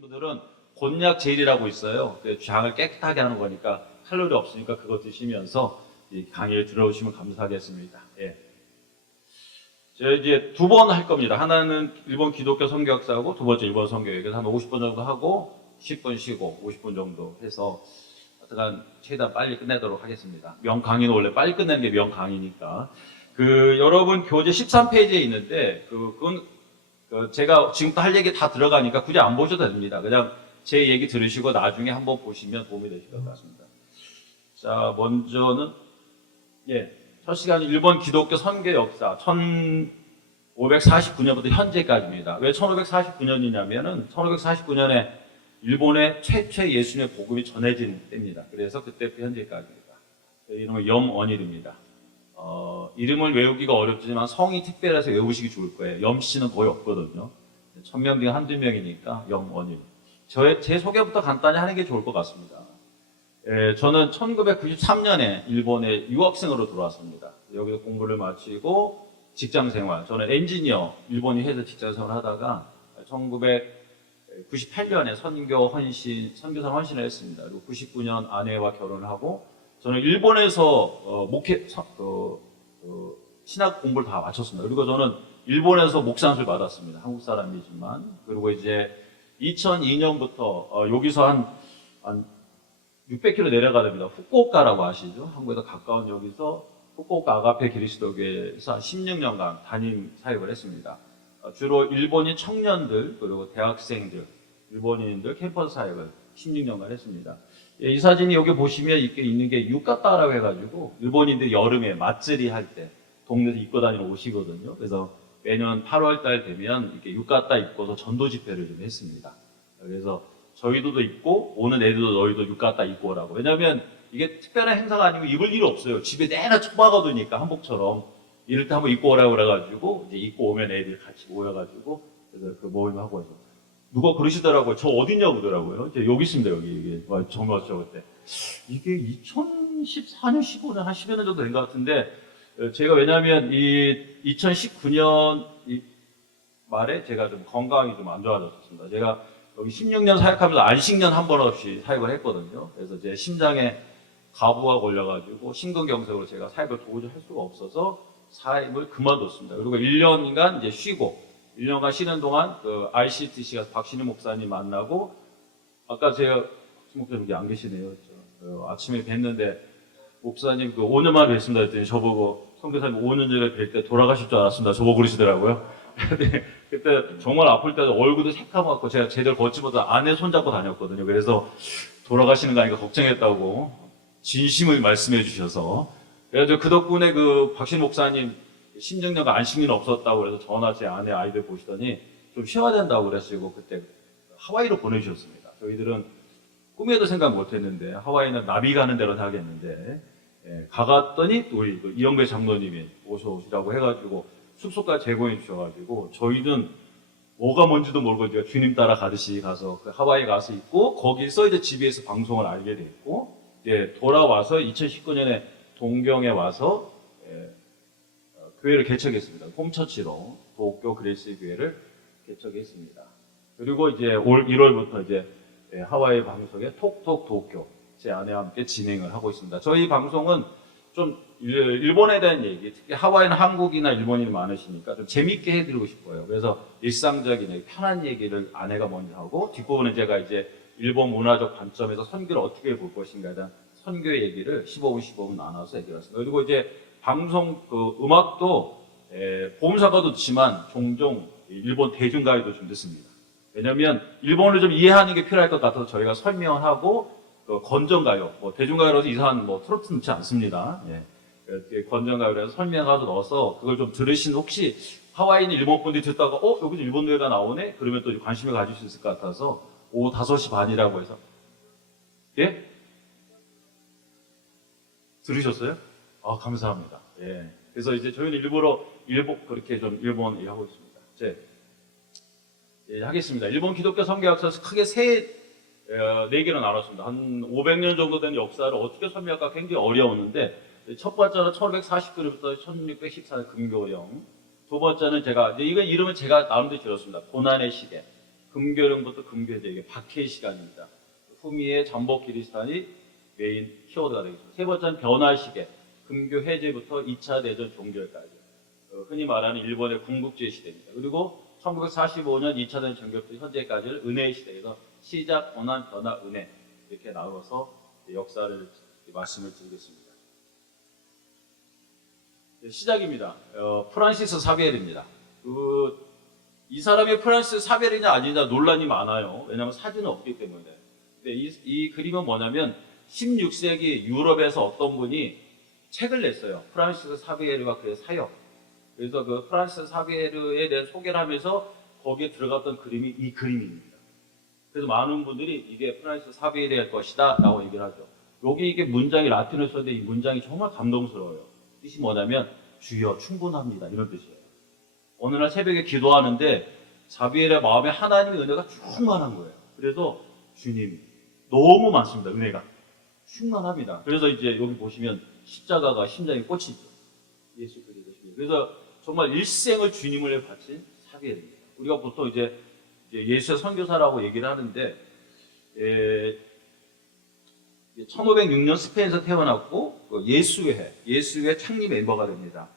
분들은 곤약 젤이라고 있어요. 장을 깨끗하게 하는 거니까 칼로리 없으니까 그거 드시면서 이 강의를 들어오시면 감사하겠습니다. 예. 제가 이제 두 번 할 겁니다. 하나는 일본 기독교 성경역사하고 두 번째 일본 성경역. 그래서 한 50분 정도 하고 10분 쉬고 50분 정도 해서 하여간 최대한 빨리 끝내도록 하겠습니다. 명강의는 원래 빨리 끝내는 게 명강의니까. 여러분 교재 13페이지에 있는데 그건 제가 지금부터 할 얘기 다 들어가니까 굳이 안 보셔도 됩니다. 그냥 제 얘기 들으시고 나중에 한번 보시면 도움이 되실 것 같습니다. 자, 먼저는 첫 시간은 일본 기독교 선교 역사 1549년부터 현재까지입니다. 왜 1549년이냐면은 1549년에 일본의 최초의 예수님의 복음이 전해진 때입니다. 그래서 그때부터 현재까지입니다. 이름은 염언일입니다. 이름을 외우기가 어렵지만 성이 특별해서 외우시기 좋을 거예요. 염씨는 거의 없거든요. 1000명 중에 한두 명이니까 염언일. 제 소개부터 간단히 하는 게 좋을 것 같습니다. 저는 1993년에 일본에 유학생으로 들어왔습니다. 여기서 공부를 마치고 직장생활, 저는 엔지니어, 일본에 해서 직장생활을 하다가 1998년에 선교사 헌신을 했습니다. 그리고 99년 아내와 결혼을 하고 저는 일본에서 신학 공부를 다 마쳤습니다. 그리고 저는 일본에서 목상을 받았습니다. 한국 사람이지만. 그리고 이제 2002년부터 여기서 한 600km 내려가야 됩니다. 후쿠오카라고 아시죠? 한국에서 가까운 여기서 후쿠오카 아가페 그리스도교회에서 한 16년간 담임 사역을 했습니다. 주로 일본인 청년들 그리고 대학생들, 일본인들 캠퍼스 사역을 16년간 했습니다. 이 사진이 여기 보시면 이렇게 있는 게 유카타라고 해가지고 일본인들 여름에 맞쓰리 할 때 동네에서 입고 다니는 옷이거든요. 그래서 매년 8월 달 되면 이렇게 유카타 입고서 전도 집회를 좀 했습니다. 그래서 저희도 입고 오는 애들도 너희도 유카타 입고 오라고. 왜냐면 이게 특별한 행사가 아니고 입을 일이 없어요. 집에 내내 처박아두니까 한복처럼 이럴 때 한번 입고 오라고 그래가지고 이제 입고 오면 애들이 같이 모여가지고 그래서 그 모임하고 해서 누가 그러시더라고요. 저 어딨냐고 그러더라고요. 여기 있습니다. 여기 정말 왔죠 그때. 이게 2014년, 15년 한 10여 년 정도 된 것 같은데 제가 왜냐하면 이 2019년 말에 제가 좀 건강이 좀 안 좋아졌습니다. 제가 여기 16년 사역하면서 안식년 한 번 없이 사역을 했거든요. 그래서 제 심장에 가부가 걸려가지고 심근경색으로 제가 사역을 도저히 할 수가 없어서 사역을 그만뒀습니다. 그리고 1년간 이제 쉬고 1년간 쉬는 동안 ICTC 가서 박신희 목사님 만나고 아까 제가 목사님 여기 안 계시네요. 아침에 뵀는데 목사님 5년만 뵀습니다 했더니 저보고 선교사님 5년 전에 뵐 때 돌아가실 줄 알았습니다. 저보고 그러시더라고요. 그때 정말 아플 때 얼굴도 새까맣고 제가 제대로 걷지 못해서 아내 손잡고 다녔거든요. 그래서 돌아가시는 거 아닌가 걱정했다고 진심을 말씀해 주셔서 그래서 그 덕분에 박신 목사님 16년간 안식년 없었다고 그래서 전화 제 아내 아이들 보시더니 좀 쉬어야 된다고 그래가지고 그때 하와이로 보내주셨습니다. 저희들은 꿈에도 생각 못했는데 하와이는 나비 가는 대로 생각했는데 가갔더니 우리 이영배 장로님이 오시라고 해가지고 숙소까지 제공해 주셔가지고 저희는 뭐가 뭔지도 모르고 이제 주님 따라 가듯이 가서 하와이 가서 있고 거기서 이제 GBS 방송을 알게 됐고 이제 돌아와서 2019년에 동경에 와서 교회를 개척했습니다. 홈처치로 도쿄 그레이스 교회를 개척했습니다. 그리고 이제 올 1월부터 이제 하와이 방송에 톡톡 도쿄 제 아내와 함께 진행을 하고 있습니다. 저희 방송은 좀 일본에 대한 얘기, 특히 하와이는 한국이나 일본인이 많으시니까 좀 재밌게 해드리고 싶어요. 그래서 일상적인 편한 얘기를 아내가 먼저 하고 뒷부분은 제가 이제 일본 문화적 관점에서 선교를 어떻게 볼 것인가에 대한 선교 얘기를 15분 15분 나눠서 얘기했습니다. 그리고 이제 방송 음악도 보험사가도 듣지만 종종 일본 대중가요도 좀 듣습니다. 왜냐하면 일본을 좀 이해하는 게 필요할 것 같아서 저희가 설명을 하고 건전가요, 대중가요라서 이상한 트로트 넣지 않습니다. 건전가요를 해서 설명하고 넣어서 그걸 좀 들으신 혹시 하와이는 일본 분들이 듣다가 여기서 일본 노래가 나오네? 그러면 또 관심을 가질 수 있을 것 같아서 오후 5시 반이라고 해서 예? 들으셨어요? 감사합니다. 그래서 이제 저희는 일부러 그렇게 좀 일본 하고 있습니다. 하겠습니다. 일본 기독교 선교 역사에서 크게 네 개로 나눴습니다. 한 500년 정도 된 역사를 어떻게 설명할까 굉장히 어려웠는데 첫 번째는 1549년부터 1614년 금교령. 두 번째는 이름은 제가 나름대로 지었습니다. 고난의 시대. 금교령부터 금교제, 이게 박해의 시간입니다. 후미의 잠복 기리스탄이 메인 키워드가 되겠습니다. 세 번째는 변화 시계, 금교 해제부터 2차 대전 종결까지. 흔히 말하는 일본의 군국주의 시대입니다. 그리고 1945년 2차 대전 종결부터 현재까지를 은혜의 시대에서 시작, 원한, 변화, 은혜 이렇게 나눠서 역사를 말씀을 드리겠습니다. 시작입니다. 프란시스 사비엘입니다. 이 사람이 프란시스 사비엘이냐 아니냐 논란이 많아요. 왜냐하면 사진은 없기 때문에. 근데 이 그림은 뭐냐면 16세기 유럽에서 어떤 분이 책을 냈어요. 프란시스 사비에르와 그의 사역. 그래서 그 프란시스 사비에르에 대한 소개를 하면서 거기에 들어갔던 그림이 이 그림입니다. 그래서 많은 분들이 이게 프란시스 사비에르의 것이다 라고 얘기를 하죠. 여기 이게 문장이 라틴어로 썼는데 이 문장이 정말 감동스러워요. 뜻이 뭐냐면 주여 충분합니다 이런 뜻이에요. 어느 날 새벽에 기도하는데 사비엘의 마음에 하나님의 은혜가 충만한 거예요. 그래서 주님 너무 많습니다. 은혜가 충만합니다. 그래서 이제 여기 보시면 십자가가 심장에 꽂히죠. 예수 그리스도. 그래서 정말 일생을 주님을 바친 사비엘입니다. 우리가 보통 이제 예수의 선교사라고 얘기를 하는데 1506년 스페인에서 태어났고 예수회 창립 멤버가 됩니다.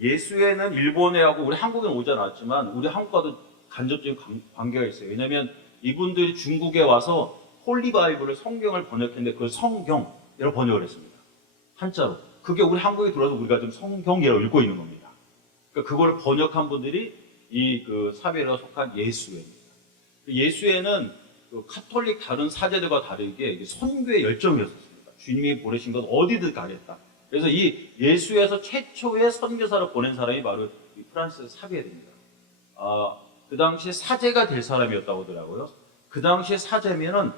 예수회는 일본회하고 우리 한국에는 오지 않았지만 우리 한국과도 간접적인 관계가 있어요. 왜냐하면 이분들이 중국에 와서 홀리바이블을 성경을 번역했는데 그걸 성경이라고 번역을 했습니다. 한자로. 그게 우리 한국에 들어와서 우리가 지금 성경이라고 읽고 있는 겁니다. 그러니까 그걸 번역한 분들이 이 그 사비엘에 속한 예수회입니다. 예수회는 그 카톨릭 다른 사제들과 다르게 선교의 열정이었습니다. 주님이 보내신 건 어디든 가겠다. 그래서 이 예수회에서 최초의 선교사를 보낸 사람이 바로 이 프란시스 사비엘입니다. 그 당시에 사제가 될 사람이었다고 하더라고요. 그 당시에 사제면은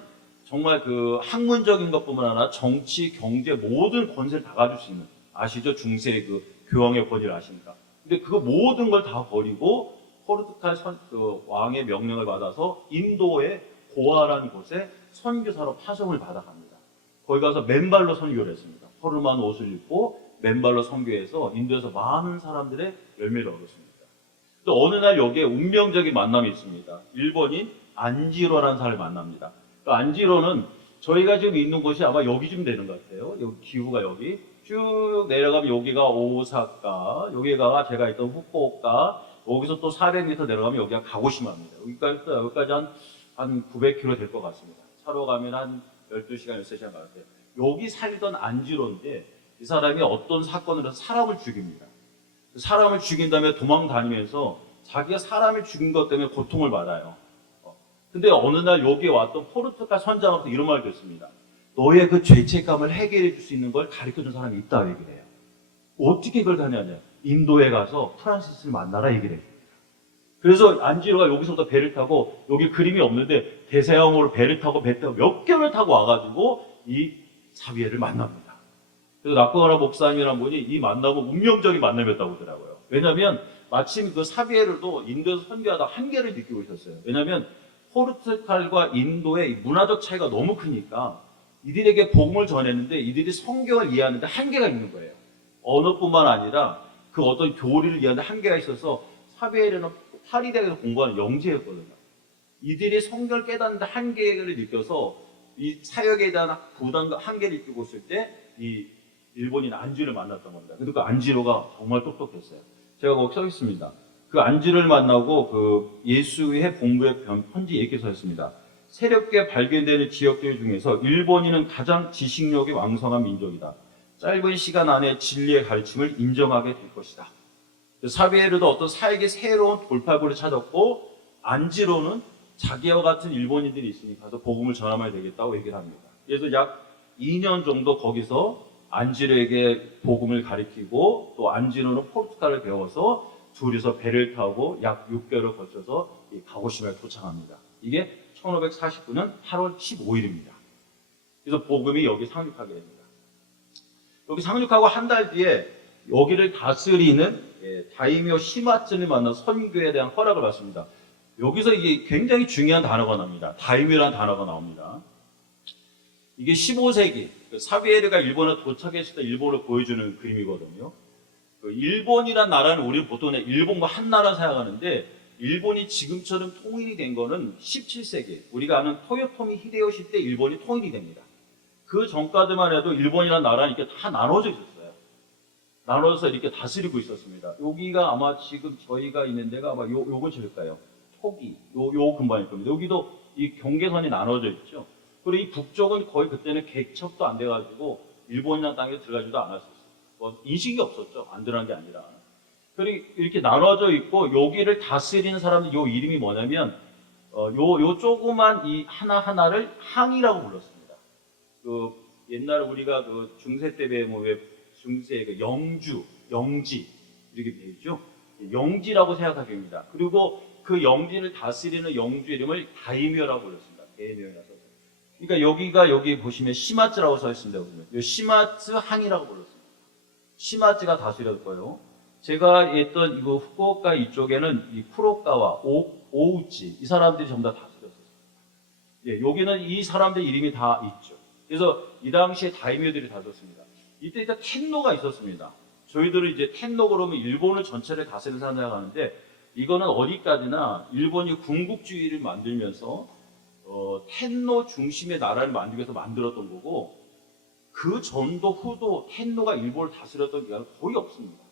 정말 그 학문적인 것뿐만 아니라 정치, 경제 모든 권세를 다 가질 수 있는, 아시죠? 중세의 그 교황의 권위를 아십니까? 근데 그 모든 걸 다 버리고 포르투갈 그 왕의 명령을 받아서 인도의 고아라는 곳에 선교사로 파송을 받아갑니다. 거기 가서 맨발로 선교를 했습니다. 허름한 옷을 입고 맨발로 선교해서 인도에서 많은 사람들의 열매를 얻었습니다. 또 어느 날 여기에 운명적인 만남이 있습니다. 일본인 안지로라는 사람을 만납니다. 그 안지로는 저희가 지금 있는 곳이 아마 여기쯤 되는 것 같아요. 여기 기후가 여기 쭉 내려가면 여기가 오사카, 여기가 제가 있던 후쿠오카, 여기서 또 400m 내려가면 여기가 가고시마입니다. 여기까지 한 900km 될 것 같습니다. 차로 가면 한 12시간, 13시간 가는데 여기 살던 안지로인데 이 사람이 어떤 사건으로 사람을 죽입니다. 사람을 죽인 다음에 도망 다니면서 자기가 사람을 죽인 것 때문에 고통을 받아요. 근데 어느 날 여기에 왔던 포르투갈 선장으로부터 이런 말을 듣습니다. 너의 그 죄책감을 해결해 줄 수 있는 걸 가르쳐 준 사람이 있다 얘기를 해요. 어떻게 그걸 가냐냐. 인도에 가서 프란시스를 만나라 얘기를 해요. 그래서 안지로가 여기서부터 배를 타고 여기 그림이 없는데 대서양으로 배를 타고 몇 개월을 타고 와가지고 이 사비엘을 만납니다. 그래서 나코가라 목사님이라는 분이 이 만남은 운명적인 만남이었다고 하더라고요. 왜냐하면 마침 그 사비엘도 인도에서 선교하다 한계를 느끼고 있었어요. 왜냐하면 포르투갈과 인도의 문화적 차이가 너무 크니까 이들에게 복음을 전했는데 이들이 성경을 이해하는데 한계가 있는 거예요. 언어뿐만 아니라 그 어떤 교리를 이해하는데 한계가 있어서 사비엘은 파리 대학에서 공부하는 영재였거든요. 이들이 성경을 깨닫는데 한계를 느껴서 이 사역에 대한 부담과 한계를 느끼고 있을 때 이 일본인 안지를 만났던 겁니다. 근데 그 안지로가 정말 똑똑했어요. 제가 거기 써 있습니다. 그 안지를 만나고 그 예수의 본부의 편지 이렇게 써 있습니다. 새롭게 발견되는 지역들 중에서 일본인은 가장 지식력이 왕성한 민족이다. 짧은 시간 안에 진리의 가르침을 인정하게 될 것이다. 사비에르도 어떤 사역의 새로운 돌파구를 찾았고 안지로는 자기와 같은 일본인들이 있으니 가서 복음을 전하면 되겠다고 얘기를 합니다. 그래서 약 2년 정도 거기서 안지로에게 복음을 가르치고 또 안지로는 포르투갈을 배워서 둘이서 배를 타고 약 6개월을 거쳐서 가고시마에 도착합니다. 이게 1549년 8월 15일입니다. 그래서 복음이 여기 상륙하게 됩니다. 여기 상륙하고 한 달 뒤에 여기를 다스리는 다이묘 시마츠를 만나 선교에 대한 허락을 받습니다. 여기서 이게 굉장히 중요한 단어가 나옵니다. 다이묘라는 단어가 나옵니다. 이게 15세기 사비에르가 일본에 도착했을 때 일본을 보여주는 그림이거든요. 일본이란 나라는 우리 보통 일본과 한 나라 생각하는데 일본이 지금처럼 통일이 된 거는 17세기 우리가 아는 토요토미 히데요시 때 일본이 통일이 됩니다. 그 전까지만 해도 일본이라는 나라는 이렇게 다 나눠져 있었어요. 나눠서 이렇게 다스리고 있었습니다. 여기가 아마 지금 저희가 있는 데가 아마 요거 저일까요? 토기, 요 근방일 겁니다. 여기도 이 경계선이 나눠져 있죠. 그리고 이 북쪽은 거의 그때는 개척도 안 돼가지고 일본이라는 땅에 들어가지도 않았었어요. 뭐 인식이 없었죠. 안 들어간 게 아니라. 그리고 이렇게 나눠져 있고 여기를 다스리는 사람들 요 이름이 뭐냐면 요 조그만 이 하나하나를 항이라고 불렀습니다. 그 옛날에 우리가 그 중세 때 배우면 왜 중세 그 영지 이렇게 배우죠. 영지라고 생각하게 됩니다. 그리고 그 영지를 다스리는 영주 이름을 다이묘라고 불렀습니다. 다이묘라서. 그러니까 여기가 여기 보시면 시마츠라고 써 있습니다. 이 시마츠 항이라고 불렀습니다. 시마츠가 다스렸고요. 제가 했던 이거 후쿠오카 이쪽에는 이 쿠로카와 오우치 이 사람들이 전부 다 다스렸었어요. 예, 여기는 이 사람들 이름이 다 있죠. 그래서 이 당시에 다이묘들이 다스렸습니다. 이때 일단 텐노가 있었습니다. 저희들은 이제 텐노 그러면 일본을 전체를 다스리는 사람 생각하는데 이거는 어디까지나 일본이 군국주의를 만들면서 텐노 중심의 나라를 만들기 위해서 만들었던 거고 그 전도 후도 텐노가 일본을 다스렸던 기간은 거의 없습니다.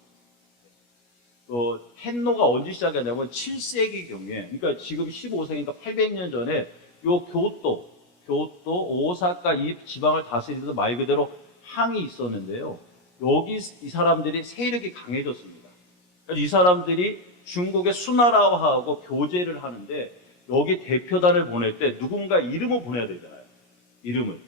텐노가 언제 시작했냐면 7세기 경에 그러니까 지금 15세기니까 800년 전에 요 교토, 오사카 이 지방을 다스리면서 말 그대로 항이 있었는데요. 여기 이 사람들이 세력이 강해졌습니다. 그래서 이 사람들이 중국의 수나라하고 교제를 하는데 여기 대표단을 보낼 때 누군가 이름을 보내야 되잖아요. 이름을.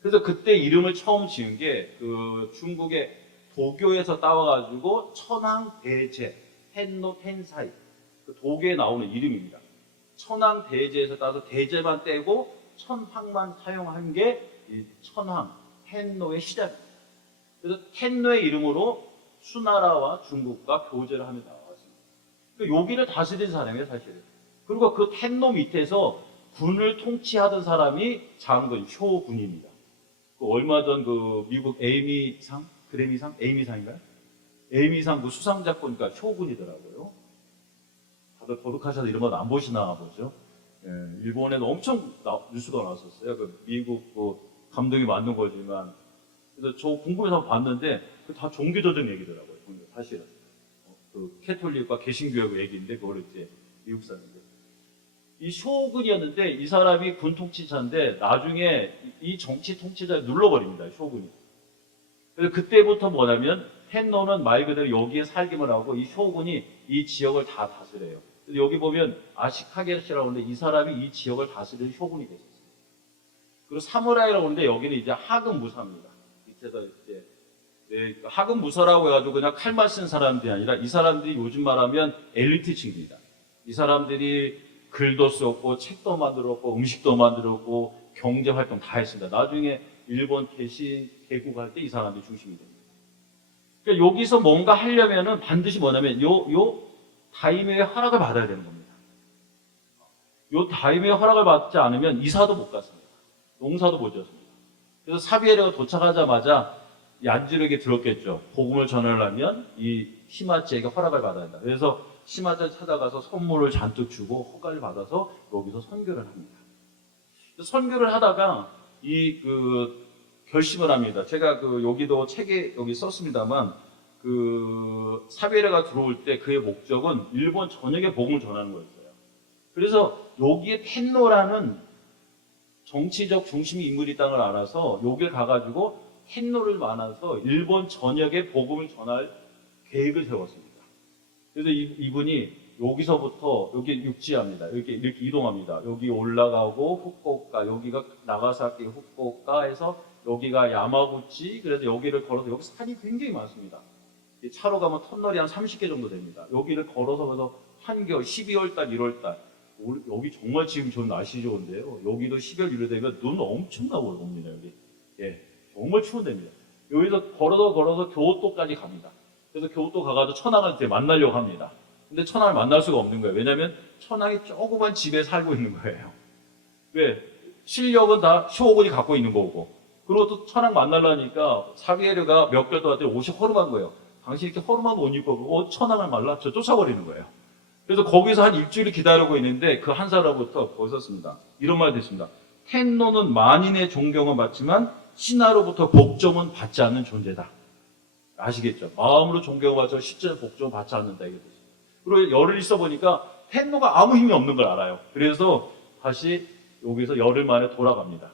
그래서 그때 이름을 처음 지은 게 그 중국의 도교에서 따와가지고 천황대제, 텐노 텐사이 그 도교에 나오는 이름입니다. 천황대제에서 따서 대제만 떼고 천황만 사용한 게 이 천황, 텐노의 시작입니다. 그래서 텐노의 이름으로 수나라와 중국과 교제를 하며 나왔습니다. 그러니까 여기를 다스린 사람이에요, 사실은. 그리고 그 텐노 밑에서 군을 통치하던 사람이 장군 효군입니다. 그 얼마 전 그 미국 에이미상, 그래미상, 에이미상인가요? 에이미상 그 수상작가니까 효군이더라고요. 다들 거듭하셔서 이런 건 안 보시나 보죠. 예, 일본에도 엄청 뉴스가 나왔었어요. 그 미국 그 감독이 만든 거지만 그래서 저 궁금해서 봤는데 다 종교적인 얘기더라고요. 사실은 그 캐톨릭과 개신교의 얘기인데 그걸 이제 미국 사람인데 이 쇼군이었는데 이 사람이 군 통치자인데 나중에 이 정치 통치자를 눌러버립니다. 쇼군이. 그래서 그때부터 뭐냐면 텐노는 말 그대로 여기에 살기만 하고 이 쇼군이 이 지역을 다 다스려요. 그래서 여기 보면 아시카게시라고 하는데 이 사람이 이 지역을 다스리는 쇼군이 됐었어요. 그리고 사무라이라고 하는데 여기는 이제 하급 무사입니다. 밑에서 이제 네, 하급 무사라고 해가지고 그냥 칼만 쓴 사람들이 아니라 이 사람들이 요즘 말하면 엘리트층입니다. 이 사람들이 글도 썼고 책도 만들었고 음식도 만들었고 경제 활동 다 했습니다. 나중에 일본 개국할 때 이 사람들이 중심이 됩니다. 그러니까 여기서 뭔가 하려면은 반드시 뭐냐면 요 다이묘의 허락을 받아야 되는 겁니다. 요 다이묘의 허락을 받지 않으면 이사도 못 갔습니다. 농사도 못 지었습니다. 그래서 사비에르가 도착하자마자 얀지르에게 들었겠죠. 복음을 전하려면 이 시마츠에게 허락을 받아야 한다. 그래서 시마츠를 찾아가서 선물을 잔뜩 주고 허가를 받아서 여기서 선교를 합니다. 선교를 하다가 결심을 합니다. 제가 여기도 책에 여기 썼습니다만 사비에르가 들어올 때 그의 목적은 일본 전역에 복음을 전하는 거였어요. 그래서 여기에 텐노라는 정치적 중심의 인물이 있다는 걸 알아서 여기를 가가지고 텐노를 만나서 일본 전역에 복음을 전할 계획을 세웠습니다. 그래서 이분이 여기서부터 여기 육지합니다. 이렇게 이동합니다. 여기 올라가고 후쿠오카, 여기가 나가사키 후쿠오카에서 여기가 야마구치, 그래서 여기를 걸어서 여기 산이 굉장히 많습니다. 차로 가면 터널이 한 30개 정도 됩니다. 여기를 걸어서 그래서 한겨울, 12월달, 1월달 여기 정말 지금 전 날씨 좋은데요. 여기도 12월 1월 되면 눈 엄청 나고 옵니다. 여기 예, 정말 추운 데입니다. 여기서 걸어서 교토까지 갑니다. 그래서 교토 가가지고 천황을 이제 만나려고 합니다. 근데 천황을 만날 수가 없는 거예요. 왜냐하면 천황이 조그만 집에 살고 있는 거예요. 왜? 실력은 다 쇼군이 갖고 있는 거고. 그리고 또 천황 만나려니까 사비에르가 몇 개월 동안 옷이 허름한 거예요. 당신 이렇게 허름한 옷 입고 천황을 만나? 저 쫓아버리는 거예요. 그래서 거기서 한 일주일을 기다리고 있는데 그 한 사람부터 벗었습니다. 이런 말이 됐습니다. 텐노는 만인의 존경은 받지만 신하로부터 복종은 받지 않는 존재다. 아시겠죠? 마음으로 존경을 받지만 실제로 복종을 받지 않는다. 이게 됐습니다. 그리고 열흘 있어 보니까 텐노가 아무 힘이 없는 걸 알아요. 그래서 다시 여기서 열흘 만에 돌아갑니다.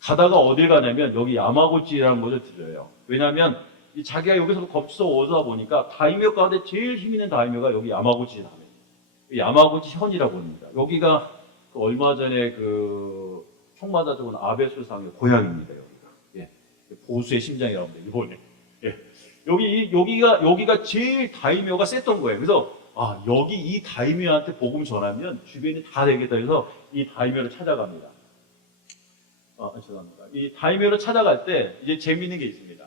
가다가 어딜 가냐면 여기 야마구치라는 곳을 들려요. 왜냐하면 이 자기가 여기서 거쳐 오다 보니까 다이묘 가운데 제일 힘 있는 다이묘가 여기 야마구치 다이묘. 야마구치 현이라고 합니다. 여기가 그 얼마 전에 그 총 맞아 죽은 아베 수상의 고향입니다. 여기가 보수의 심장이라고 합니다. 일본에. 여기가 제일 다이묘가 셌던 거예요. 그래서 여기 이 다이묘한테 복음 전하면 주변이 다 되겠다 해서 이 다이묘를 찾아갑니다. 죄송합니다. 이 다이묘를 찾아갈 때 이제 재미있는 게 있습니다.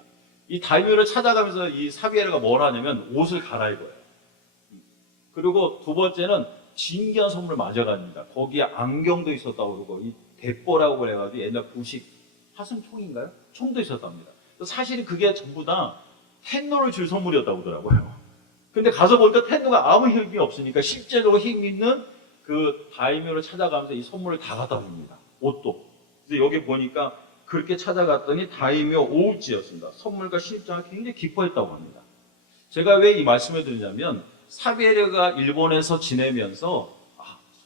이 다이묘를 찾아가면서 이 사비에르가 뭘 하냐면 옷을 갈아입어요. 그리고 두 번째는 진귀한 선물을 맞아갑니다. 거기에 안경도 있었다고 그러고 이 대뽀라고 그래가지고 옛날 구식 화승총인가요? 총도 있었답니다. 사실은 그게 전부 다 텐노를 줄 선물이었다고 하더라고요. 근데 가서 보니까 텐노가 아무 힘이 없으니까 실제로 힘 있는 그 다이묘를 찾아가면서 이 선물을 다 갖다 줍니다. 옷도. 그래서 여기 보니까 그렇게 찾아갔더니 다이묘 오우찌였습니다. 선물과 신입장을 굉장히 기뻐했다고 합니다. 제가 왜 이 말씀을 드리냐면 사비에르가 일본에서 지내면서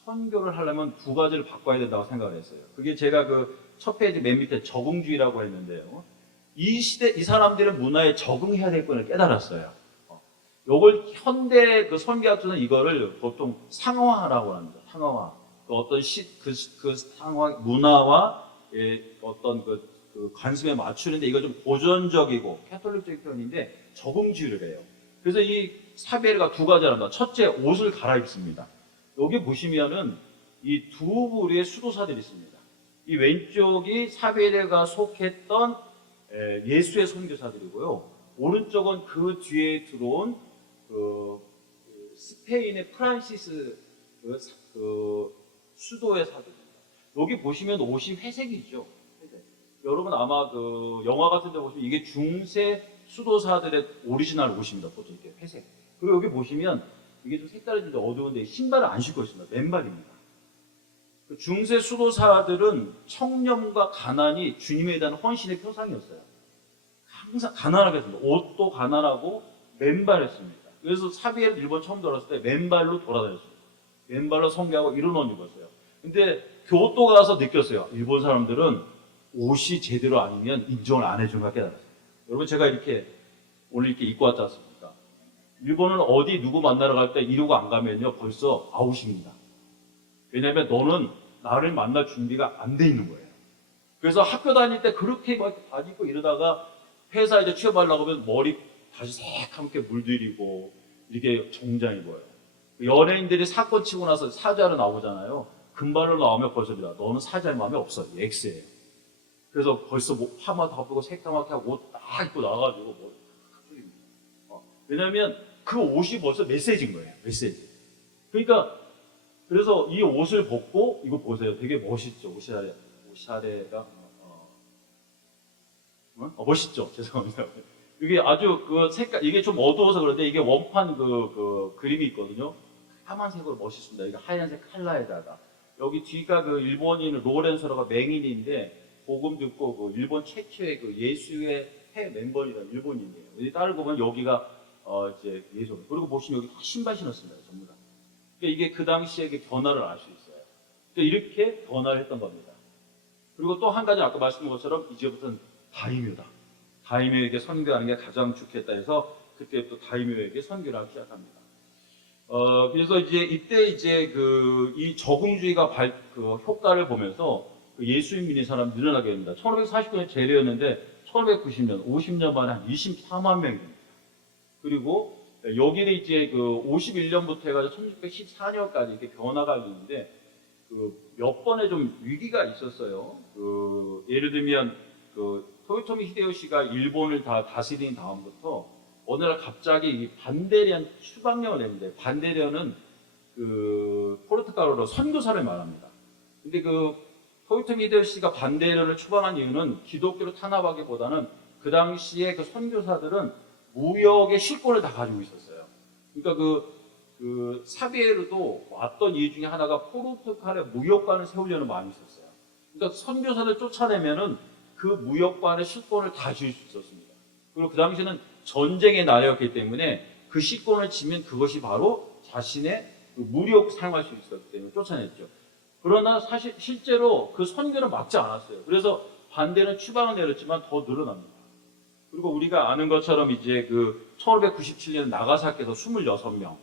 선교를 하려면 두 가지를 바꿔야 된다고 생각을 했어요. 그게 제가 그 첫 페이지 맨 밑에 적응주의라고 했는데요. 이 시대 이 사람들은 문화에 적응해야 될 것을 깨달았어요. 요걸 현대 그 선교학자는 이거를 보통 상어화라고 합니다. 상어화. 어떤 그 상황 문화와 어떤 그 관습에 맞추는데 이거 좀 고전적이고 캐톨릭적인 표현인데 적응주의를 해요. 그래서 이 사비에르가 두 가지를 합니다. 첫째, 옷을 갈아입습니다. 여기 보시면은 이 두 부류의 수도사들이 있습니다. 이 왼쪽이 사비에르가 속했던 예수의 선교사들이고요. 오른쪽은 그 뒤에 들어온 그 스페인의 프란시스 그 수도의 사들입니다. 여기 보시면 옷이 회색이죠. 회색. 여러분 아마 그 영화 같은 데 보시면 이게 중세 수도사들의 오리지널 옷입니다. 보통 이렇게 회색. 그리고 여기 보시면 이게 좀 색깔이 좀 어두운데 신발을 안 신고 있습니다. 맨발입니다. 그 중세 수도사들은 청렴과 가난이 주님에 대한 헌신의 표상이었어요. 항상 가난하게 했습니다. 옷도 가난하고 맨발했습니다. 그래서 사비에르 일본 처음 들어왔을 때 맨발로 돌아다녔습니다. 맨발로 성교하고 이런 옷 입었어요. 근데 교토 가서 느꼈어요. 일본 사람들은 옷이 제대로 아니면 인정을 안 해주는 걸 깨달았어요. 여러분 제가 오늘 이렇게 입고 왔지 않습니까? 일본은 어디 누구 만나러 갈 때 이러고 안 가면요 벌써 아웃입니다. 왜냐하면 너는 나를 만날 준비가 안 돼 있는 거예요. 그래서 학교 다닐 때 그렇게 막 바지 입고 이러다가 회사 이제 취업하려고 하면 머리 다시 새카맣게 물들이고 이렇게 정장 입어요. 연예인들이 사건 치고 나서 사죄하러 나오잖아요. 금발로 나오면 벌써 너는 사죄할 마음이 없어. X예요. 그래서 벌써 파마 다 뿌고 새까맣게 하고 옷 딱 입고 나와가지고 머리 탁 풀립니다. 왜냐하면 그 옷이 벌써 메시지인 거예요. 메시지. 그러니까 그래서 이 옷을 벗고 이거 보세요. 되게 멋있죠. 오샤레가 멋있죠. 죄송합니다. 이게 아주 그 색깔 이게 좀 어두워서 그런데 이게 원판 그 그림이 있거든요. 까만색으로 멋있습니다. 이게 하얀색 칼라에다가 여기 뒤가 그 일본인 로렌소라가 맹인인데 복음 듣고 그 일본 최초의 그 예수의 해 멤버이라는 일본인이에요. 여기 따르고 보면 여기가 이제 예수. 그리고 보시면 여기 신발 신었습니다. 전부 다. 그러니까 이게 그 당시에 변화를 알 수 있어요. 그러니까 이렇게 변화를 했던 겁니다. 그리고 또 한 가지 아까 말씀드린 것처럼 이제부터는 다이묘다. 다이묘에게 선교하는 게 가장 좋겠다 해서 그때부터 다이묘에게 선교를 하기 시작합니다. 그래서 이때 이 적응주의가 그 효과를 보면서 그 예수님 믿는 사람 늘어나게 됩니다. 1549년 재래였는데 1590년 50년 만에 한 24만 명입니다. 그리고 여기는 이제 그 51년부터 해가지고 1614년까지 이렇게 변화가 있는데 그 몇 번의 좀 위기가 있었어요. 그 예를 들면 그 토요토미 히데요시가 일본을 다 다스린 다음부터 어느 날 갑자기 이 반데리안 추방령을 냅니다. 반데리안은 그 포르투갈어로 선교사를 말합니다. 근데 그 토요토미 히데요시가 반데리안을 추방한 이유는 기독교로 탄압하기보다는 그 당시에 그 선교사들은 무역의 실권을 다 가지고 있었어요. 그러니까 그 그 사비에르도 왔던 이유 중에 하나가 포르투갈의 무역관을 세우려는 마음이 있었어요. 그러니까 선교사를 쫓아내면은 그 무역관의 실권을 다 줄 수 있었습니다. 그리고 그 당시에는 전쟁의 나라였기 때문에 그 실권을 지면 그것이 바로 자신의 그 무력 사용할 수 있었기 때문에 쫓아냈죠. 그러나 사실 실제로 그 선교는 막지 않았어요. 그래서 반대는 추방을 내렸지만 더 늘어납니다. 그리고 우리가 아는 것처럼 이제 그 1597년 나가사키에서 26명,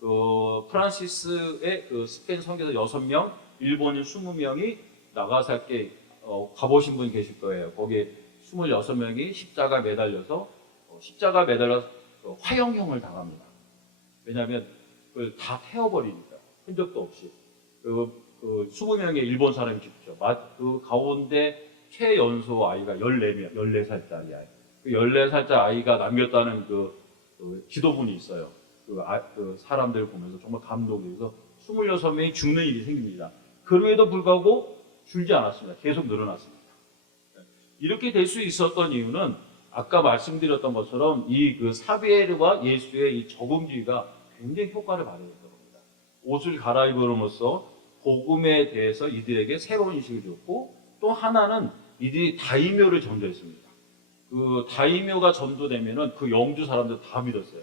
그 프란시스의 그 스페인 선교사 6명, 일본인 20명이 나가사키에 가보신 분 계실 거예요. 거기에 26명이 십자가 매달려서 화형형을 당합니다. 왜냐하면 그걸 다 태워버리니까 흔적도 없이 그 20명의 일본 사람이 죽죠. 그 가운데 최연소 아이가 14살짜리 아이. 그 14살짜리 아이가 남겼다는 그 기도문이 있어요. 그 사람들을 보면서 정말 감동이 돼서 26명이 죽는 일이 생깁니다. 그럼에도 불구하고 줄지 않았습니다. 계속 늘어났습니다. 이렇게 될 수 있었던 이유는 아까 말씀드렸던 것처럼 이 그 사비에르와 예수의 이 적응주의가 굉장히 효과를 발휘했던 겁니다. 옷을 갈아입음으로써 복음에 대해서 이들에게 새로운 인식을 줬고, 또 하나는 이들이 다이묘를 전도했습니다. 그 다이묘가 전도되면은 그 영주 사람들 다 믿었어요.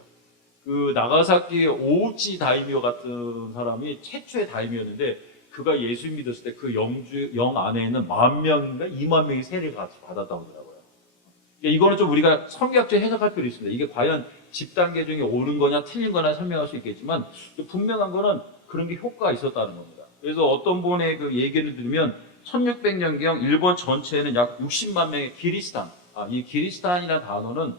그 나가사키의 오우치 다이묘 같은 사람이 최초의 다이묘였는데, 그가 예수 믿었을 때 그 영 안에는 10,000명인가 20,000명이 세례를 같이 받았다고 하더라고요. 이거는 좀 우리가 성경학적 해석할 필요 있습니다. 이게 과연 집단계 중에 옳은 거냐 틀린 거냐 설명할 수 있겠지만, 분명한 거는 그런 게 효과가 있었다는 겁니다. 그래서 어떤 분의 그 얘기를 들으면 1600년경 일본 전체에는 약 60만 명의 기리스탄, 이 기리스탄이라는 단어는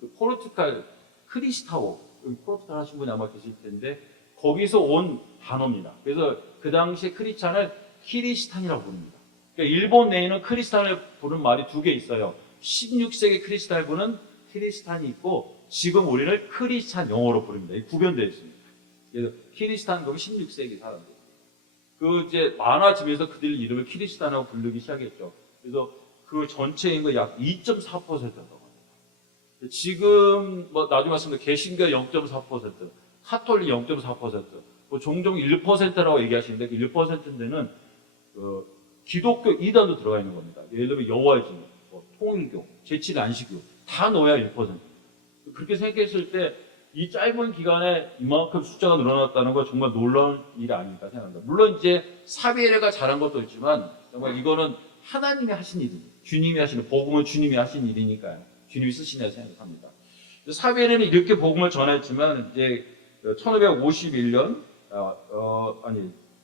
그 포르투갈 크리스타오, 포르투갈 하신 분이 아마 계실 텐데 거기서 온 단어입니다. 그래서 그 당시에 크리스찬을 키리스탄이라고 부릅니다. 그러니까 일본 내에는 크리스탄을 부르는 말이 두 개 있어요. 16세기 크리스탄을 부르는 키리스탄이 있고, 지금 우리는 크리스찬 영어로 부릅니다. 구별되어 있습니다. 그래서 키리스탄 그러면 16세기 사람들. 그 이제 많아지면서 그들 이름을 키리스탄이라고 부르기 시작했죠. 그래서 그 전체 인구 약 2.4%였다고 합니다. 지금 뭐 나중에 말씀드린 개신교 0.4%, 카톨릭 0.4%, 뭐 종종 1%라고 얘기하시는데 그 1%인데는 기독교 이단도 들어가 있는 겁니다. 예를 들면 여호와의 증인, 통일교, 제7 안식교 다 넣어야 1%. 그렇게 생각했을 때 이 짧은 기간에 이만큼 숫자가 늘어났다는 건 정말 놀라운 일이 아닐까 생각합니다. 물론 이제 사비에르가 잘한 것도 있지만 정말 이거는 하나님이 하신 일입니다. 주님이 하시는, 복음은 주님이 하신 일이니까요. 주님이 쓰시냐 생각합니다. 사비에르는 이렇게 복음을 전했지만 이제 1551년